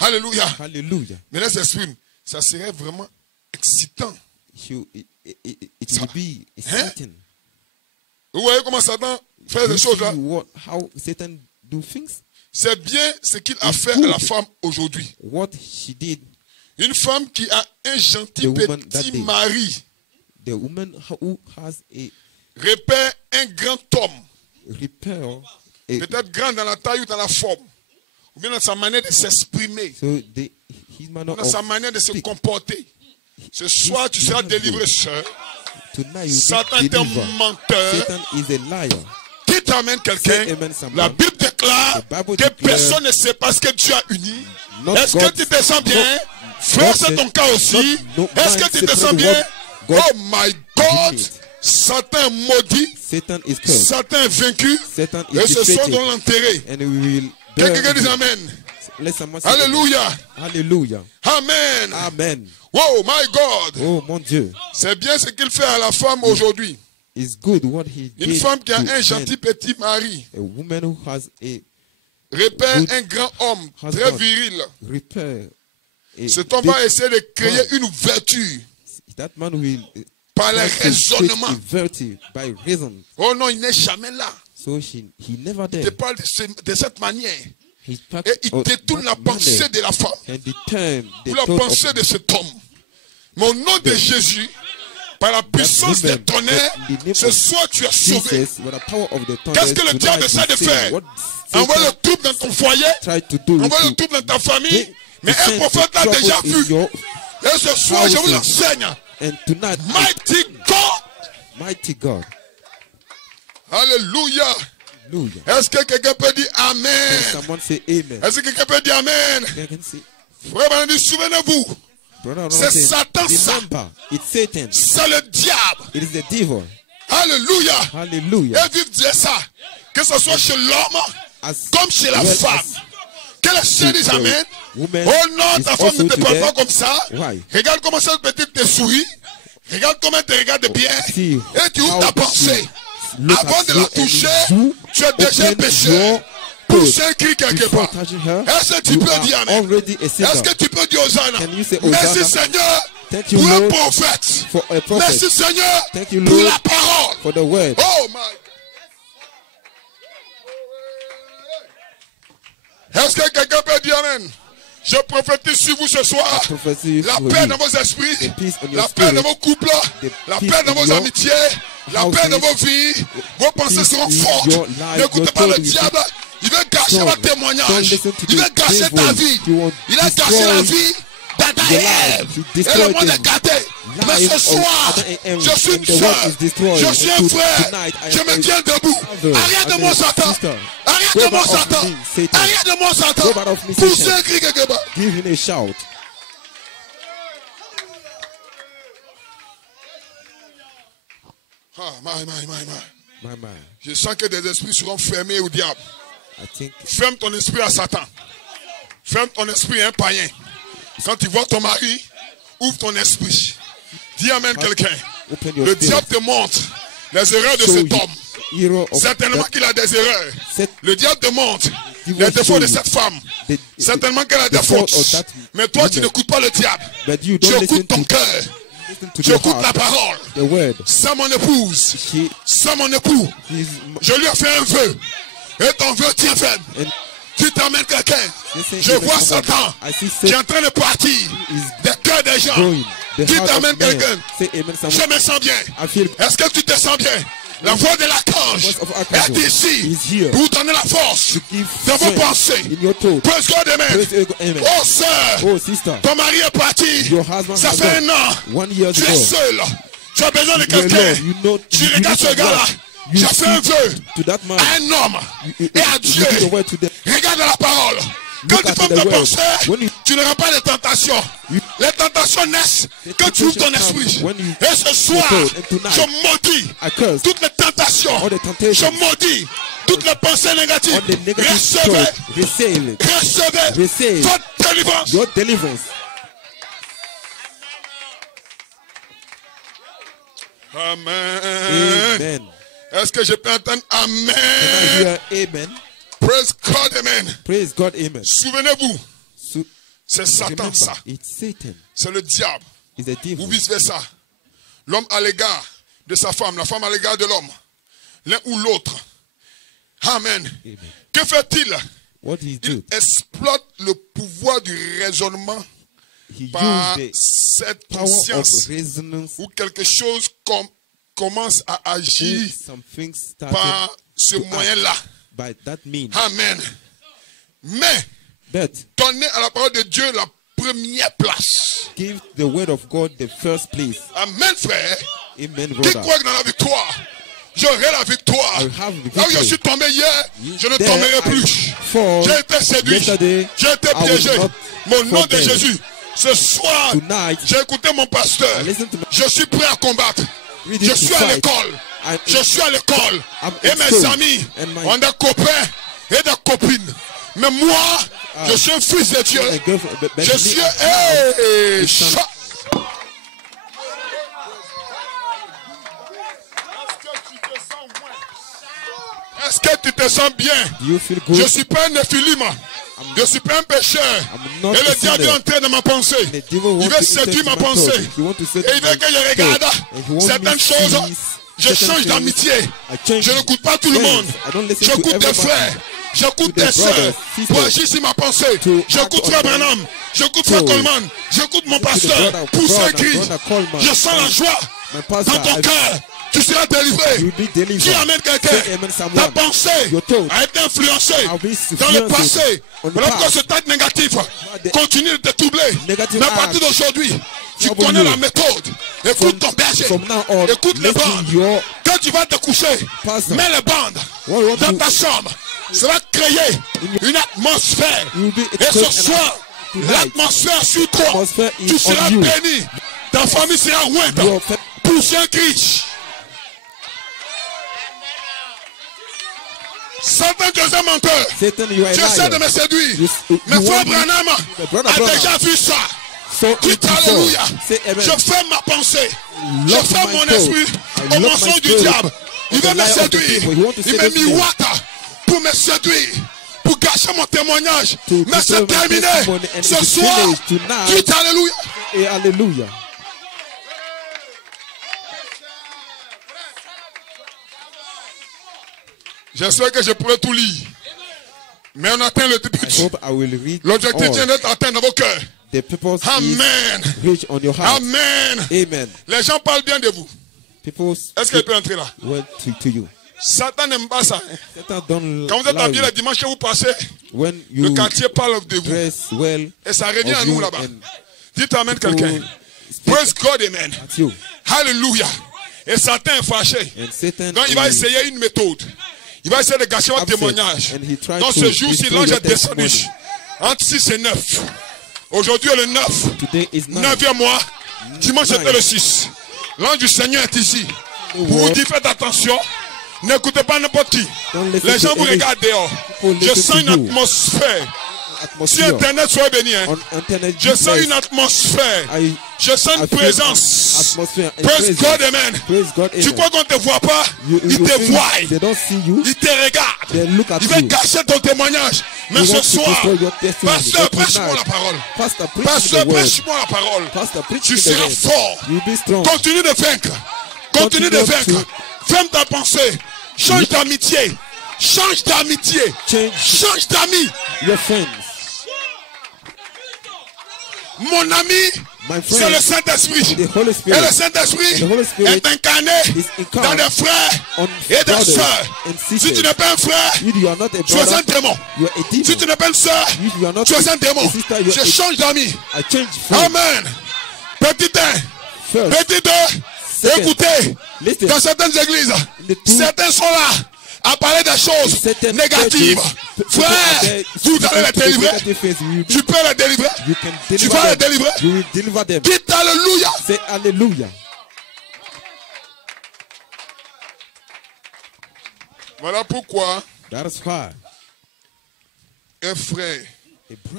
Alléluia. Hallelujah. Mais là, s'exprime. Ça serait vraiment excitant. It will be exciting. Vous voyez comment Satan fait You des choses là? see how Satan do things? C'est bien ce qu'il a It's fait good. à la femme aujourd'hui. What she did, Une femme qui a un gentil The woman that petit day. mari the woman who has a repère un grand homme, repair, peut-être grand dans la taille ou dans la forme, ou bien dans sa manière de s'exprimer, so his manner dans sa of manière de se speak. comporter. Ce soir, tu seras délivré, sœur. Tonight you Satan be est un delivered. menteur. Satan is a liar. Qui t'amène quelqu'un? Say amen, someone. La Bible déclare The Bible que declare personne ne sait pas ce que Dieu a uni. Not Est-ce que God- tu te sens bien? not- Frère, God c'est ton said- cas aussi. not Est-ce mine que tu te separate sens the bien? word God Oh my God! did it. Satan maudit. Satan is cursed. Satan est vaincu. Satan is Et ce soir, defeated. on l'enterrer. And we will Que bury quelqu'un dise him. Amen. Let someone say amen. Alléluia. Hallelujah. Amen. Amen. Oh my God. Oh mon Dieu. C'est bien ce qu'il fait à la femme aujourd'hui. It's good what he Une did femme qui a to un gentil petit mari a woman who has a repère Good un grand homme très husband. viril. repair. Cet homme va essayer de créer une ouverture That man will par les try to create raisonnements. a virtue by reason. Oh non, il n'est jamais là. So he never Il te did. parle de cette manière. He Et il détourne la pensée de la femme. and the term, the Ou la thought pensée de cet homme. Mais au nom de Jésus, par la puissance des tonnerres, ce soir tu es sauvé. Jesus, with the power of the thunder, Qu'est-ce que le diable essaie de faire? Envoie le trouble dans ton foyer, envoie le trouble dans ta famille. Mais un prophète l'a déjà vu. Et ce soir, je vous enseigne. And tonight, Mighty God. mighty God. Alléluia. Hallelujah. Est-ce que quelqu'un peut dire Can Amen? someone say amen? Est-ce que quelqu'un peut dire Amen? I can say, Frère Banani, souvenez-vous, brother, c'est Satan ça. remember, it's Satan. C'est le diable. It is the devil. Alléluia. Hallelujah. Et vive dire ça. Que ce soit chez l'homme As comme chez la well femme. as Que le Seigneur dise Amen. woman Oh non, is ta femme ne also te parle today. pas comme ça. Why? Regarde comment cette petite te sourit. Regarde comment elle te regarde bien. See Et tu ouvres how ta pensée. she look Avant at de you la and toucher, you tu es déjà open péché. your Pousse un cri quelque before part. touching her. Est-ce que tu You peux are dire Amen? already a sinner. Est-ce que tu peux dire Hosanna? Can you say Merci Hosanna? Seigneur Thank you, pour un Lord, prophète. for a prophet. Merci Seigneur Thank you, pour Lord, la parole. for the word. Oh my. Est-ce que quelqu'un peut dire Amen? Je prophétise sur vous ce soir. Prophecy La for paix you. dans vos esprits, The peace in your la paix dans spirit, vos couples, the la peace paix dans in vos your amitiés, la houses, paix dans vos vies. Vos pensées peace seront in fortes. your life, N'écoutez your pas le thought will be diable. Il veut gâcher strong. votre témoignage. Don't listen to Il the veut gâcher ta devil. vie. He will Il a gâché destroy la vie d'Adam et your Ève. life. He Et le destroyed monde est them. gâté. Mais ce Life of soir, Adam and Eve, je suis and une the world soeur. is destroyed. Je suis un And frère. tonight, I Je am me a tiens debout. father. Arrête de I'm mon a Satan. sister. Arrête Go de mon back off Satan. me, Satan. Arrête de mon Satan. Go back off me, Poussez Satan. un cri quelque part. Give him a shout. Ah, my. My man, Je sens que des esprits seront fermés au diable. I think Ferme ton esprit à Satan. Ferme ton esprit à un païen. Quand tu vois ton mari, ouvre ton esprit. Dis Amen quelqu'un. open your Le spirit. diable te montre les erreurs de Show cet you homme. hero of Certainement that qu'il a des erreurs. set Le diable te montre He les will défauts show de you cette femme. the- Certainement qu'elle a the des fault fautes. of that Mais toi, tu woman. n'écoutes pas le diable. But you Tu don't listen écoutes ton to, cœur. listen to Tu the écoutes la heart, parole. the word. C'est mon épouse. She C'est mon époux. is Je lui ai fait un vœu. Et ton vœu tient ferme. and Tu t'emmènes quelqu'un. listen, Je even vois someone. Satan I see qui est Satan en train de partir is des cœurs des gens. going. The Tu heart t'emmènes of man. quelqu'un. Say amen, Je someone. me sens bien. I feel Est-ce que tu te sens bien? La voix de l'archange voice of archangel est ici is here pour donner la force to give dans vos strength pensées. in your thought. Praise God, amen. Praise God, amen. Oh, sœur, Oh, sister, ton mari est parti. your husband Ça has fait gone. un an. 1 year Tu es ago. seul. Tu as besoin de You alone, quelqu'un. you know, Tu you regardes need ce gars-là. someone. You J'ai fait un speak vœu to that man. à un homme et à You Dieu. give the word to them. Regarde la parole. Quand Look tu at formes the tes word. pensées, When you- tu n'auras pas de tentation. You- Les tentations naissent quand tu ouvres ton temptation esprit. comes when you- Et ce soir, thought, and tonight, je maudis I curse toutes les tentations. all the temptations. Je maudis toutes les pensées négatives. all the negative Recevez, thoughts. Receive it. recevez Receive votre délivrance. your deliverance. Amen. Amen. Est-ce que je peux entendre Can I Amen? hear amen? Praise God, Amen. Praise God, amen. Souvenez-vous, So, c'est Satan remember, ça. it's Satan. C'est le diable. It's a Ou devil. vice-versa. L'homme à l'égard de sa femme, la femme à l'égard de l'homme. L'un ou l'autre. Amen. Amen. Que fait-il? What did he Il do? exploite le pouvoir du raisonnement He par used the cette power of conscience resonance où quelque chose commence à who agir some things started par ce to act moyen-là. by that means. Amen. Mais But donner à la parole de Dieu la première place. give the word of God the first place. Amen, frère. Amen, Qui brother. croit que dans la victoire, j'aurai la victoire. I have the Là où je victory. suis tombé hier, je ne There tomberai I plus. fall J'ai été séduit. yesterday. J'ai été I will piégé. not Mon nom de fall there. Jésus. Ce soir, Tonight, j'ai écouté mon pasteur. I listen to my Je suis prêt à combattre. ready Je to suis à fight. l'école. I'm Je suis à l'école. I'm Et in mes school. amis And my- ont des copains et des copines. Mais moi, je suis un fils de Dieu. my girlfriend, but Je me, suis I- hey, cha- Est-ce que tu te sens bien? Do you feel Je ne good? suis pas un néphilime. Je ne suis pas un pécheur. I'm not Et a le diable est sinner. entré dans ma pensée. The devil Il wants veut to séduire enter ma into my pensée. thought. He wants to Et seduce il veut my que je regarde thought. And he wants certaines me to choses see Je change d'amitié. Je n'écoute pas tout le monde. J'écoute tes frères. J'écoute tes soeurs. Pour agir sur ma pensée. J'écoute Frère Branham. J'écoute Frère Coleman. J'écoute mon pasteur. Pousse un cri. Je sens la joie dans ton cœur. Tu seras délivré. Tu amènes quelqu'un. Ta pensée a été influencée dans le passé. Voilà pourquoi ce tas négatif continue de te troubler. Mais à partir d'aujourd'hui, tu connais la méthode. Écoute ton berger. Écoute les bandes. Quand tu vas te coucher, mets les bandes dans ta chambre. Ça va créer une atmosphère. Et ce soir, l'atmosphère sur toi, tu seras béni. Ta famille sera ouinte. Pousse un cri. Satan, tu es un menteur. Tu essaies de me séduire. Mais Frère Branham a déjà vu ça. Dites alléluia. Je ferme ma pensée. Je ferme mon esprit au mensonge du diable. Il veut me séduire. Il me miroite pour me séduire, pour gâcher mon témoignage. Mais c'est terminé. Ce soir, dites alléluia. Et alléluia. J'espère que je pourrai tout lire. Mais on atteint le but. L'objectif vient d'être atteint dans vos cœurs. Amen. Amen. Amen. Les gens parlent bien de vous. Est-ce qu'il peut entrer là? Satan n'aime pas ça. Quand vous êtes habillé le dimanche que vous passez, le quartier parle de vous. Et ça revient à nous là-bas. Dites amen quelqu'un. Praise God, amen. Hallelujah. Et Satan est fâché. Donc il va essayer une méthode. Il va essayer de gâcher votre témoignage. Dans ce jour-ci, l'ange est descendu entre 6 et 9. Aujourd'hui est le 9. 9e mois. Dimanche c'était le 6. L'ange du Seigneur est ici. Pour vous dire, faites attention. N'écoutez pas n'importe qui. Les gens vous regardent dehors. Je sens une atmosphère. Si Internet soit béni, hein. Je sens une atmosphère. Je sens une présence. Praise God, amen. Tu crois qu'on ne te voit pas? Il te voit. Il te regarde. Il veut gâcher ton témoignage. Mais ce soir, pasteur, prêche-moi la parole. Pasteur, prêche-moi la parole. Tu seras fort. Continue de vaincre. Continue de vaincre. Ferme ta pensée. Change d'amitié. Change d'amitié. Change d'amis. Mon ami, c'est le Saint-Esprit. Et le Saint-Esprit est incarné dans des frères et des sœurs. Si tu n'es pas un frère, tu es un démon. Si tu n'es pas une sœur, tu es un démon. Je change d'amis. Amen. Petit 1, petit 2, écoutez, dans certaines églises, certains sont là à parler des choses négatives. Frère, vous allez les délivrer. Tu peux les délivrer. Tu vas les délivrer. Dites alléluia. C'est alléluia. Voilà pourquoi un frère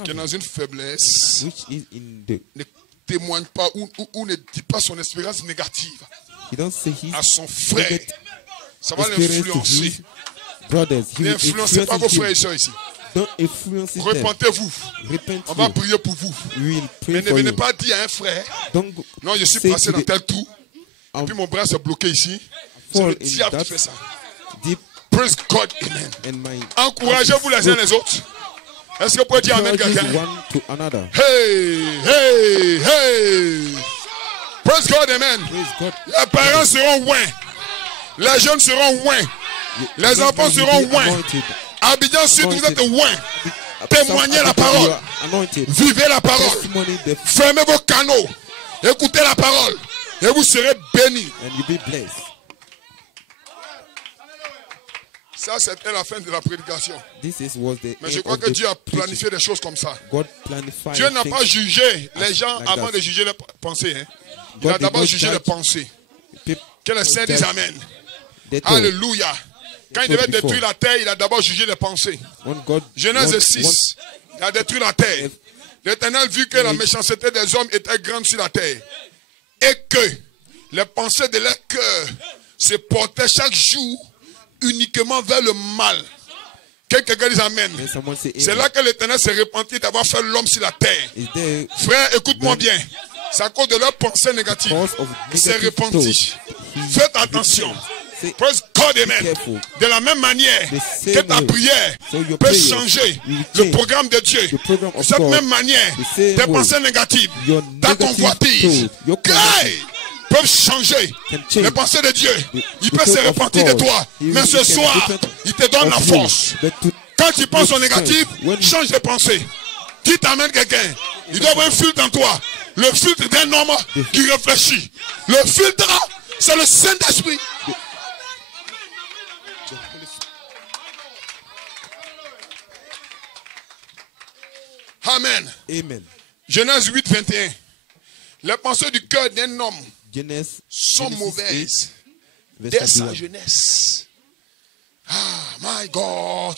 qui est dans une faiblesse ne témoigne pas ou ne dit pas son expérience négative à son frère. Ça va l'influencer. N'influencez pas vos frères et soeurs ici. Repentez-vous. On va prier pour vous. Mais ne venez pas dire à un frère, non, je suis passé dans tel trou. Et puis mon bras s'est bloqué ici. C'est le diable qui fait ça. Praise God, amen. Encouragez-vous les uns les autres. Est-ce que vous pouvez dire amen quelqu'un? Hey, hey, hey. Praise God, amen. Les parents seront loin. Les jeunes seront loin. Les enfants seront loin. Abidjan Sud, vous êtes loin. Témoignez la parole. Vivez la parole. Fermez vos canaux. Écoutez la parole. Et vous serez bénis. Ça, c'était la fin de la prédication. Mais je crois que Dieu a planifié des choses comme ça. Dieu n'a pas jugé les gens avant de juger les pensées. Hein. Il a d'abord jugé les pensées. Que les saints disent amen. Alléluia. Quand il devait détruire la terre, il a d'abord jugé les pensées. Genèse 6, il a détruit la terre. L'Éternel vit que la méchanceté des hommes était grande sur la terre. Et que les pensées de leur cœur se portaient chaque jour uniquement vers le mal. Quelqu'un dit amen. C'est là que l'Éternel s'est repenti d'avoir fait l'homme sur la terre. Frère, écoute-moi bien. C'est à cause de leurs pensées négatives. Cause of C'est negative répandit. thoughts. Faites attention. Say, Praise God, be amen. careful. De la même manière The same que ta way. prière So your peut prayer changer will le change programme de Dieu. the program De of cette God. même manière, The same tes way. pensées négatives, Your ta negative convoitise, thoughts, your hey, convoitise peuvent changer can change. les pensées de Dieu. Il The peut se thought of repentir de God. toi. He Mais will- ce he can soir, repent il te donne la of you. force. But to- Quand tu penses au make négatif, sense. When you- change de pensée. Dis t'amènes quelqu'un. Il doit avoir un filtre en toi. Le filtre d'un homme qui réfléchit. Le filtre, c'est le Saint-Esprit. Amen. Amen. Genèse 8, 21. Les pensées du cœur d'un homme Genesis sont 8, mauvaises verse dès sa 31. jeunesse. Ah, my God.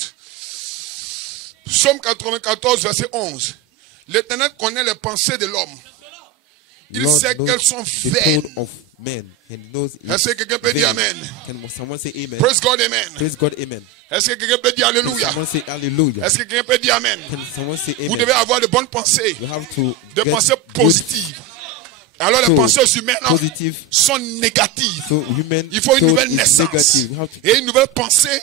Psaume 94, verset 11. L'Éternel connaît les pensées de l'homme. Il Lord sait knows qu'elles sont the vaines. thought of men. And knows Est-ce que quelqu'un peut dire Amen? Can someone say amen? Praise God, Amen. Praise God, amen. Est-ce que quelqu'un peut dire Can Alléluia? someone say hallelujah? Est-ce que quelqu'un peut dire Amen? Can someone say Vous amen? devez avoir de bonnes pensées, You have to de get pensées good, positives. Alors les So, pensées humaines positive. sont négatives. So human Il faut une thought nouvelle is naissance. negative. You have to Et une nouvelle pensée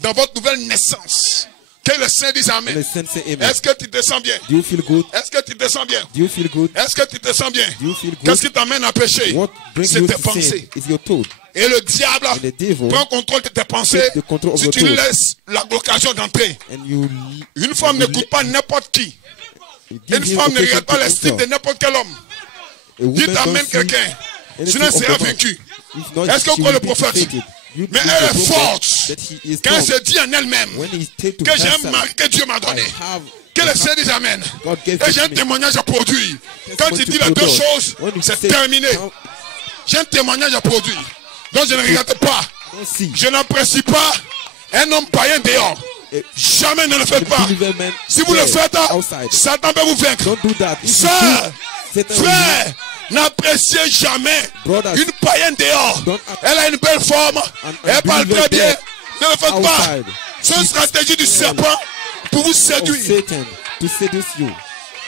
dans votre nouvelle naissance. Que le Saint dise Amen. understand, say amen. Est-ce que tu te sens bien? Do you feel good? Est-ce que tu te sens bien? Do you feel good? Est-ce que tu te sens bien? Do you feel good? Qu'est-ce qui t'amène à pécher? What brings C'est you tes to sin pensées. is your thought. Et le diable And the devil prend contrôle de tes pensées take the control of si your tu thoughts. laisses l'occasion d'entrer. And you Une femme you n'écoute pas n'importe qui. you give Une him femme ne occasion regarde pas to les styles enter. de n'importe quel homme. A woman Dieu don't t'amène see quelqu'un. anything Sinon, of elle sera the man. vaincue. If not, Est-ce qu'on she croit le will be prophète? defeated. You Mais believe elle the est prophet forte. that he is Quand elle strong. se dit en elle-même When he take to que j'ai un herself, mari que Dieu m'a donné. I have Que le a Seigneur dise Amen. God gave Et j'ai un it to me. témoignage à produire. Quand tu dis les deux choses, When you c'est say, terminé. now, J'ai un témoignage à produire. Donc je ne regarde pas. don't see. Je n'apprécie pas un homme païen dehors. Eh, Jamais ne le faites The pas. believer man Si vous le there, faites, outside. Satan peut vous vaincre. Don't do that. If you Frère, do, Satan will frère, n'appréciez jamais Brothers, une païenne dehors. don't Elle a une belle forme. Elle parle believer très bien. there, Ne le faites pas. outside. C'est une stratégie du serpent pour vous of séduire. Satan to seduce you.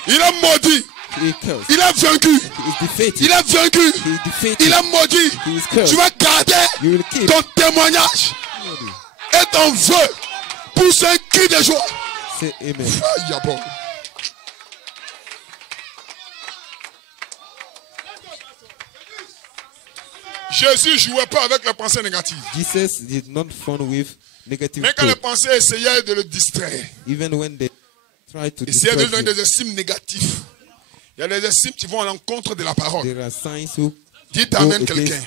Il est maudit. He is cursed. Il est vaincu. He is defeated. Il est vaincu. He is defeated. Il est maudit. He is cursed. Tu vas garder You will keep. ton témoignage et ton vœu pour ce cri de joie. Say amen. Aïe, ah bon. Jésus ne jouait pas avec les pensées négatives. Jesus did not fun with negative Mais quand les thought. pensées essayaient de le distraire, Even when they try to essayaient de lui distract donner you, des estimes négatifs. Il y a des estimes qui vont à l'encontre de la parole. there are signs who Dites go Amen against quelqu'un.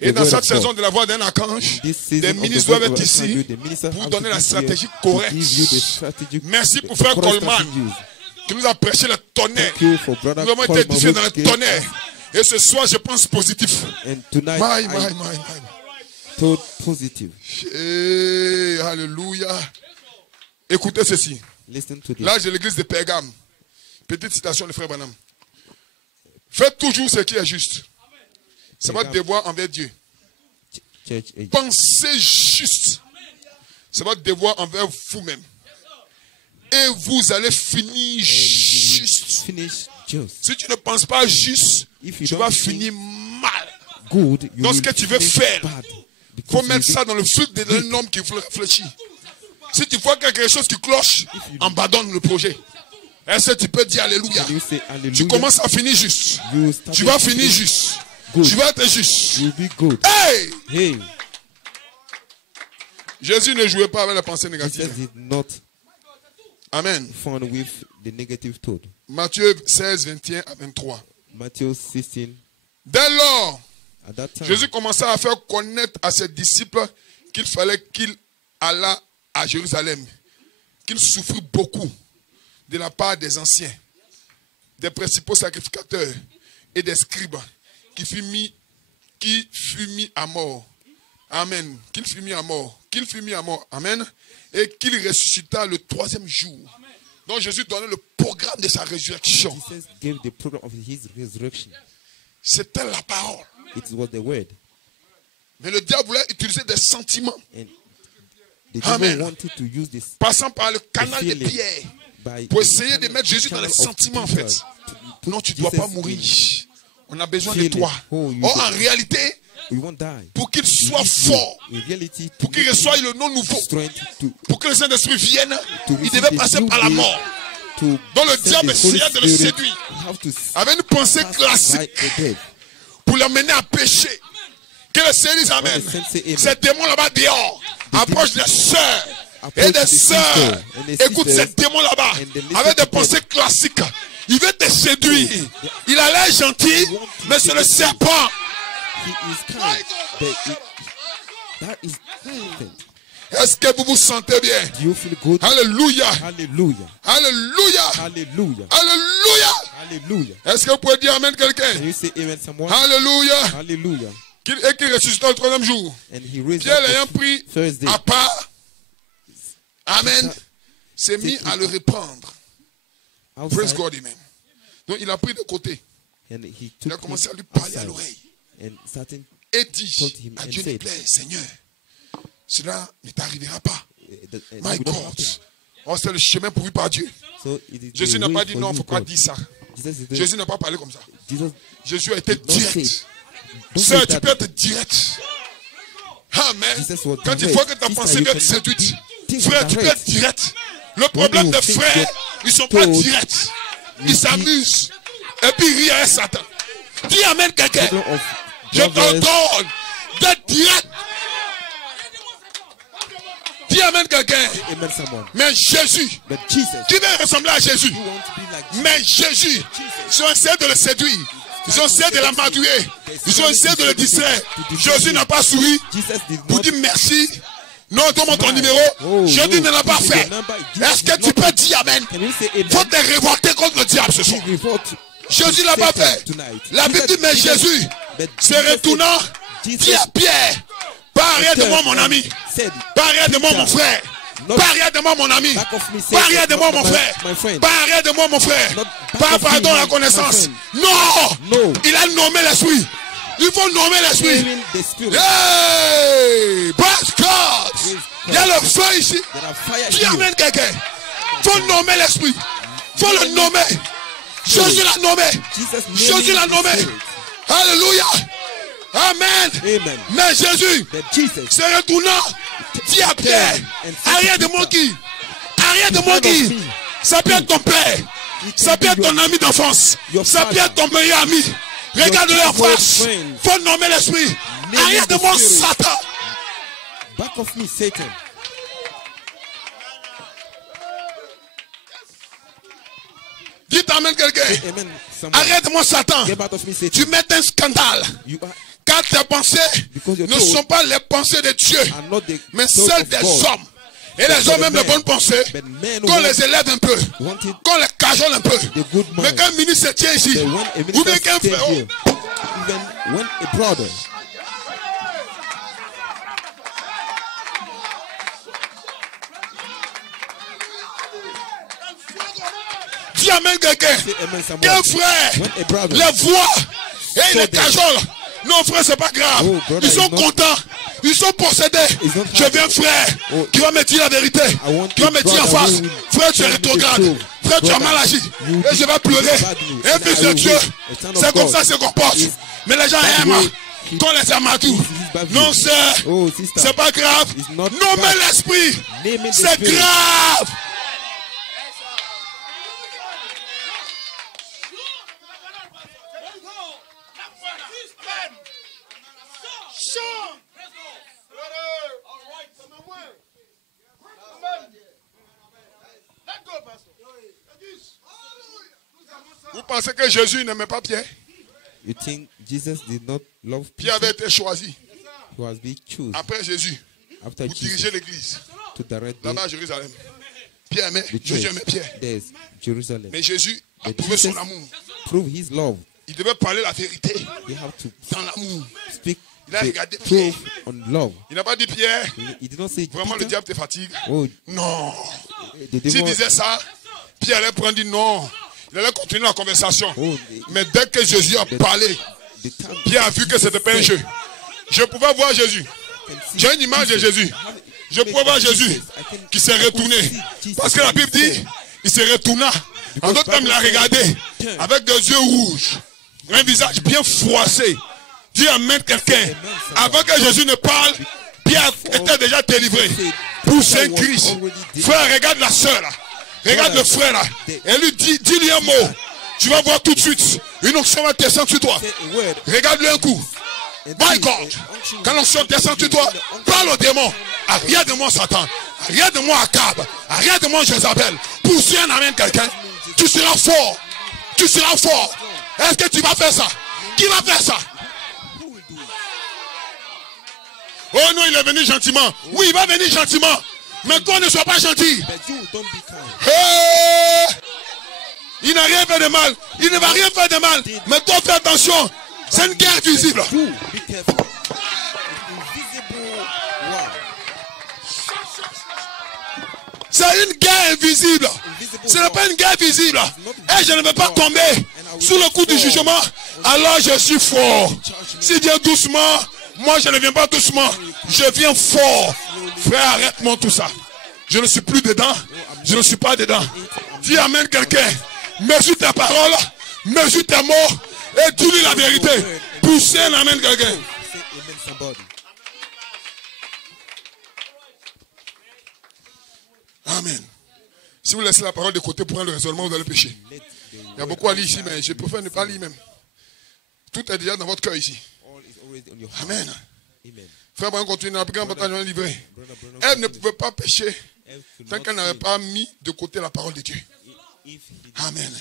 Et the dans word cette of God. saison de la voix d'un archange, This season des of the ministres word doivent of être God, ici the minister pour have donner to la be stratégie here correcte. to give you the strategic, Merci the pour frère correct Coleman strategy used. qui nous a prêché le tonnerre. Thank you for brother Nous avons été Coleman édifiés who dans le gave tonnerre. us, Et ce soir, je pense positif. and tonight My. I told positive. Eh, alléluia. Écoutez ceci. Listen to this. L'âge de l'église de Pergame. Petite citation de frère Branham. Faites toujours ce qui est juste. C'est votre devoir envers Dieu. Church age. Pensez juste. C'est votre devoir envers vous-même. Et vous allez finir juste. Finish just. Si tu ne penses pas juste, If you tu don't vas think finir mal. Good, you Dans ce will que tu veux finish faire, bad. Il Because faut mettre you ça dans le flux d'un homme qui réfléchit. Si tu vois quelque chose qui cloche, abandonne le projet. Est-ce que tu peux dire Alléluia? Can you say hallelujah? Tu commences à finir juste. You start Tu vas to finir finish juste. good. Tu vas être juste. You'll be good. Hey! Hey, Jésus ne jouait pas avec la pensée Jesus négative. did not Amen. fun with the negative thought. Matthieu 16, 21 à 23. Matthew 16. Dès lors, At that time, Jésus commença à faire connaître à ses disciples qu'il fallait qu'il allât à Jérusalem, qu'il souffrit beaucoup de la part des anciens, des principaux sacrificateurs et des scribes, qui fut mis à mort. Amen. Qu'il fut mis à mort. Qu'il fut mis à mort. Amen. Et qu'il ressuscita le troisième jour. Donc Jésus donnait le programme de sa résurrection. Jesus gave the program of his resurrection. C'était la parole. It was the word. Mais le diable voulait utiliser des sentiments, And the Amen. devil wanted to use this passant par le canal de feeling Pierre, by pour the essayer de channel- mettre Jésus dans channel les of sentiments en Peter fait. to Non, tu ne put dois pas Jesus mourir. in On a besoin de feeling. toi. Oh, you Or, don't- en réalité, You won't die. pour qu'il You soit need fort, you, in reality, to pour qu'il make reçoive le nom nouveau, strength to pour que le Saint-Esprit vienne, to il receive devait the passer new par la way, mort. to Donc le send diable the Holy essayait de le Spirit, séduire you have to avec une pensée pass classique by the death. pour l'amener à pécher. Que le Seigneur dise Amen. the saints say amen. Ces démons là-bas dehors approchent des sœurs et approach des the sœurs. sister and the Écoute ces sisters démons là-bas and they listen avec des to them. pensées classiques. Il veut te séduire. Il a l'air gentil, mais c'est le serpent. He is kind. That is different. Est-ce que vous vous sentez bien? Do you feel good? Alléluia. Hallelujah. Alléluia. Hallelujah. Alléluia. Hallelujah. Est-ce que vous pouvez dire Amen quelqu'un? Can you say amen someone? Alléluia. Hallelujah. Et qu'il ressuscita le troisième jour. And he raised Pierre up l'ayant the pris Thursday. à part, Amen, s'est mis à le répandre. Praise outside, God, Amen. Donc il a pris de côté. and he Il a took commencé à him lui parler à outside l'oreille. and certain Et dit told him à and Dieu ne said, plaît, Seigneur, cela ne t'arrivera pas. My would not God. happen. Oh, c'est le chemin pourvu par Dieu. So it is Jésus the n'a way pas dit for non, il ne you, faut pas God. dire ça. Jesus did- Jésus n'a pas parlé comme ça. Jesus Jésus a été did not say, direct. don't Sœur, say tu that. peux être direct. Amen. Jesus was Quand il direct. faut que ta Sister, pensée you vienne can séduite, think frère, tu peux direct. être direct. Le problème you des think frères, get ils ne sont pas told, directs. Ils s'amusent. Et puis ils rient avec Satan. Dis Amen quelqu'un. Problem of Je brothers, t'ordonne d'être direct. Dis Amen quelqu'un. amen someone. Mais Jésus, But Jesus, qui veut ressembler à Jésus? you want to be like Jesus. Mais Jésus, ils ont essayé de le séduire. Ils ont essayé de l'amadouer. Ils ont essayé de le distraire. Jésus n'a pas souri Jesus did pour not dire merci. Non, donne-moi ton numéro. Oh, Jésus no. ne l'a pas Give me fait. your number. Jesus Est-ce que did tu not peux do- dire Amen? Can you say amen? Faut te révolter contre le diable ce soir. He revolt Jésus ne l'a pas fait. tonight. La Bible dit, mais Jésus, but se Jesus retournant, Jesus dit à Pierre, pas arrière de moi mon ami, said, pas arrière de moi mon Peter, frère, not pas arrière de moi mon ami, back of me, say, pas arrière de moi mon my frère, friend. pas arrière de moi mon frère, Not back pas of me, pardon la my connaissance. friend. Non, No. il a nommé l'esprit. Il faut nommer l'esprit. Hearing the spirit. Hey, praise God. Il y a le feu ici. There are fire Qui here. amène quelqu'un? Faut nommer l'esprit. Faut le nommer. Jésus l'a nommé. Jesus Jésus l'a naming nommé. the spirit. Alléluia. Amen. Amen. Mais Jésus, That Jesus se retournant, dit à Pierre, arrière de moi qui? Arrière de moi qui? Ça peut être ton père. Ça peut être ton ami d'enfance. Ça peut être ton meilleur ami. Regarde leur face. Faut nommer l'esprit. Arrière de moi, Satan. back of me, Satan. Dites Amen quelqu'un. Amen. Someone. Arrête-moi, Satan. Get out of me, Satan. Tu mets un scandale. You are Car tes pensées Because your ne thoughts sont pas les pensées de Dieu, are not the mais thoughts celles of des God. hommes. Et les hommes aiment les bonnes pensées. But men Qu'on les élève un peu. want it, Qu'on les cajole un peu. the good Mais mind. qu'un ministre se tient ici. But when a Ou bien minister qu'un stay frère. here, even when a brother, Dis Amen quelqu'un. say amen someone. Qu'un frère When a brother les voit et il les them. cajole. Non frère, c'est pas grave. Oh, brother, Ils sont it's not- contents. Ils sont possédés. It's not Je happy. viens frère. Oh. Qui va me dire la vérité. want Qui va a me dire en brother face. who will Frère, tu es tell me the rétrograde. truth. Frère, tu as Brother, mal agi. you Et je vais pleurer. bad news. Et And fils I de will Dieu. weep. A son of C'est comme God ça qu'ils se comportent. is Mais les gens that aiment way qu'on les amadou. is bad Non, news. sœur. Oh, sister. C'est pas grave. It's not Nommez bad. l'esprit. Name it the C'est spirit. grave. Vous pensez que Jésus n'aimait pas Pierre? You think Jesus did not love Pierre Peter? avait été choisi He was being chosen après Jésus after pour diriger Jesus l'église to direct là-bas à Jérusalem. Pierre aimait, the Jésus church. aimait Pierre. There's Jerusalem. Mais Jésus a But prouvé Jesus son amour. prove his love. Il devait parler la vérité You have to dans l'amour. speak Il a the regardé Pierre. proof on love. Il n'a pas dit Pierre, He did not say vraiment le Peter. diable te fatigue. Oh, Non. the S'il devil. disait ça, Pierre allait prendre dit non. Il allait continuer la conversation. Oh, Mais dès que Jésus a parlé, the time Pierre a vu que ce n'était pas un jeu. Je pouvais voir Jésus. J'ai une image de Jésus. Je pouvais voir Jésus qui s'est retourné. Parce que la Bible dit, il s'est retourné. En d'autres termes, il a regardé avec des yeux rouges. un visage bien froissé. Dis amen quelqu'un. Avant que Jésus ne parle, Pierre était déjà délivré. Pousse un cri. Frère, regarde la soeur là. Regarde le frère là. Et lui dis-lui un mot. Tu vas voir tout de suite. Une onction va descendre sur toi. Regarde-le un coup. My God. Quand l'onction descend sur toi, parle au démon. Arrière de moi Satan. Arrière de moi Akab. Arrière de moi Jézabel. Pousse un amen quelqu'un. Tu seras fort. Tu seras fort. Est-ce que tu vas faire ça? Qui va faire ça? Oh non, il est venu gentiment. Oui, il va venir gentiment. Mais toi ne sois pas gentil. Hey! Il n'a rien fait de mal. Il ne va rien faire de mal. Mais toi fais attention. C'est une guerre visible. C'est une guerre invisible. Ce n'est pas une guerre visible. Et je ne vais pas tomber sous le coup du jugement. Alors je suis fort. S'il vient doucement, moi je ne viens pas doucement. Je viens fort. Frère, arrête-moi tout ça. Je ne suis plus dedans. Je ne suis pas dedans. Dis amen quelqu'un. Mesure tes paroles. Mesure tes mots. Et dis-lui la vérité. Poussez un amen quelqu'un. Amen. Si vous laissez la parole de côté pour un raisonnement, vous allez pécher. Il y a beaucoup à lire ici, mais je préfère ne pas lire même. Tout est déjà dans votre cœur ici. Amen. Frère, on continue dans la grande bataille livrée. Elle ne pouvait pas pécher tant qu'elle n'avait pas mis de côté la parole de Dieu. Amen.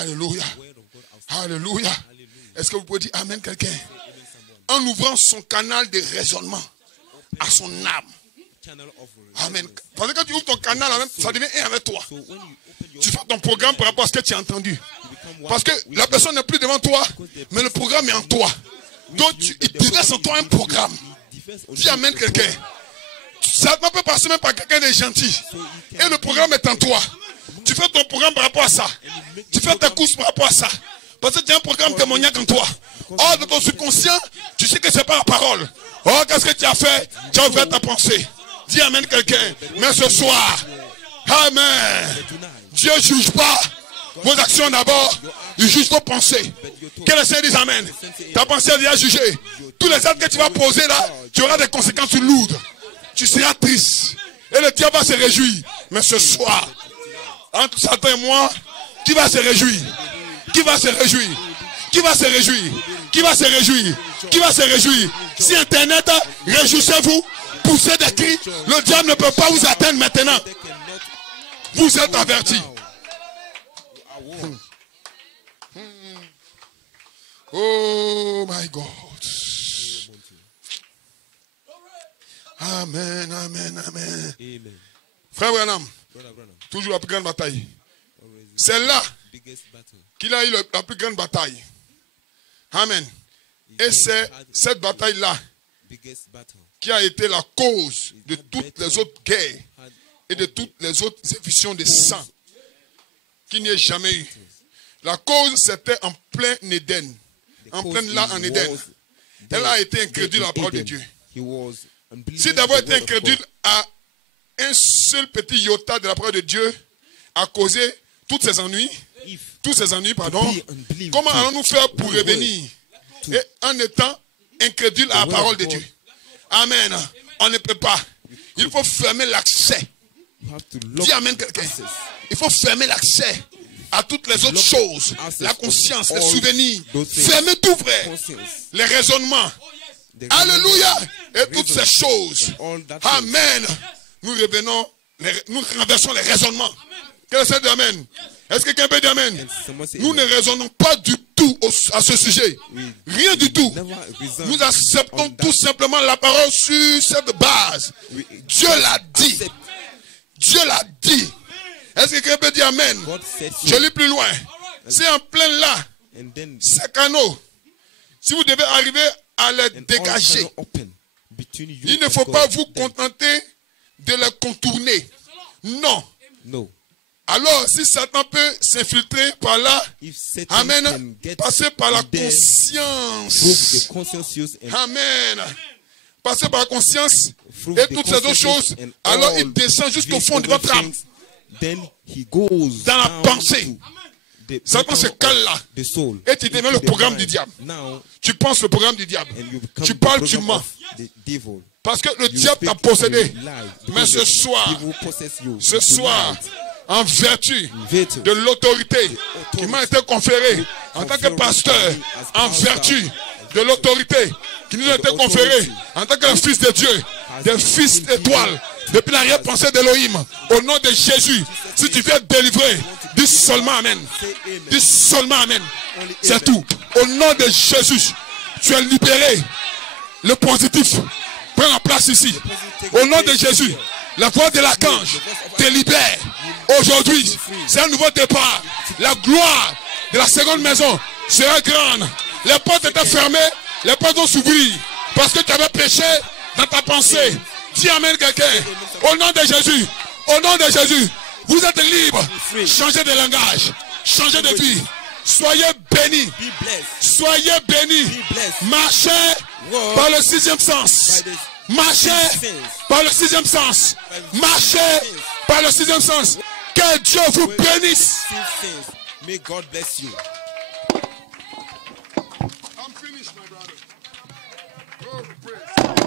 Alléluia. Alléluia. Est-ce que vous pouvez dire amen quelqu'un? En ouvrant son canal de raisonnement à son âme. Amen. Parce que quand tu ouvres ton canal, ça devient un avec toi. Tu fais ton programme par rapport à ce que tu as entendu. Parce que la personne n'est plus devant toi, mais le programme est en toi. Donc il déverse en toi un programme. Dis amen quelqu'un. Ça ne peut passer même par quelqu'un de gentil. Et le programme est en toi. Tu fais ton programme par rapport à ça. Tu fais ta course par rapport à ça. Parce que tu as un programme témoignage en toi. Oh, dans ton subconscient, tu sais que ce n'est pas la parole. Oh, qu'est-ce que tu as fait? Tu as ouvert ta pensée. Dis amen quelqu'un. Mais ce soir, amen. Dieu ne juge pas vos actions d'abord. Il juge vos pensées. Que le Seigneur dise amen. Ta pensée est déjà jugée. Tous les actes que tu vas poser là, tu auras des conséquences lourdes. Tu seras triste. Et le diable va se réjouir. Mais ce soir, entre Satan et moi, qui va se réjouir? Qui va se réjouir? Qui va se réjouir? Qui va se réjouir? Qui va se réjouir? Si Internet, réjouissez-vous, poussez des cris. Le diable ne peut pas vous atteindre maintenant. Vous êtes avertis. Oh my God. Amen, amen, amen. Frère Branham, toujours la plus grande bataille. C'est là qu'il a eu la plus grande bataille. Amen. Et c'est cette bataille-là qui a été la cause de toutes les autres guerres et de toutes les autres effusions de sang qu'il n'y ait jamais eu. La cause, c'était en plein Éden. En plein là en Éden. Elle a été incrédule à la parole de Dieu. Si d'avoir été incrédule à un seul petit iota de la parole de Dieu a causé tous ces ennuis, comment allons-nous faire pour revenir et en étant incrédule à la parole de Dieu? Amen. On ne peut pas. Il faut fermer l'accès. Dis amen quelqu'un. Il faut fermer l'accès à toutes les autres choses. La conscience, les souvenirs. Fermez tout, frère. Les raisonnements. Alléluia. Et toutes ces choses. Amen. Nous revenons, nous renversons les raisonnements. Quel est ce amen? Est-ce que quelqu'un peut dire amen? Nous ne raisonnons pas du tout à ce sujet. Rien du tout. Nous acceptons tout simplement la parole sur cette base. Dieu l'a dit. Dieu l'a dit. Est-ce que quelqu'un peut dire amen? Je lis plus loin. C'est en plein là. Ces canaux. Si vous devez arriver à les dégager, il ne faut pas vous contenter de les contourner. Non. Alors, si Satan peut s'infiltrer par là, amen, passer par la conscience, amen, passer par la conscience et toutes ces autres choses, alors il descend jusqu'au fond de votre âme, dans la pensée. Satan se cale là. Et tu deviens le programme du diable. Tu penses le programme du diable. Tu parles, tu mens. Parce que le diable t'a possédé. Mais ce soir, en vertu de l'autorité qui m'a été conférée en tant que pasteur, en vertu de l'autorité qui nous a été conférée en tant que fils de Dieu, des fils d'étoiles, depuis l'arrière-pensée d'Élohim, au nom de Jésus, si tu viens délivrer, dis seulement Amen. Dis seulement Amen. C'est tout. Au nom de Jésus, tu es libéré. Le positif prend la place ici. Au nom de Jésus, la voix de l'archange te libère. Aujourd'hui, c'est un nouveau départ. La gloire de la seconde maison sera grande. Les portes étaient fermées, les portes vont s'ouvrir. Parce que tu avais péché dans ta pensée. Dis Amen quelqu'un. Au nom de Jésus, au nom de Jésus, vous êtes libre. Changez de langage, changez de vie. Soyez bénis. Soyez bénis. Marchez par le 6e sens. Marchez par le 6e sens. Marchez par le 6e sens. Que Dieu vous bénisse. May God bless you. I'm finished, my brother. Oh, praise.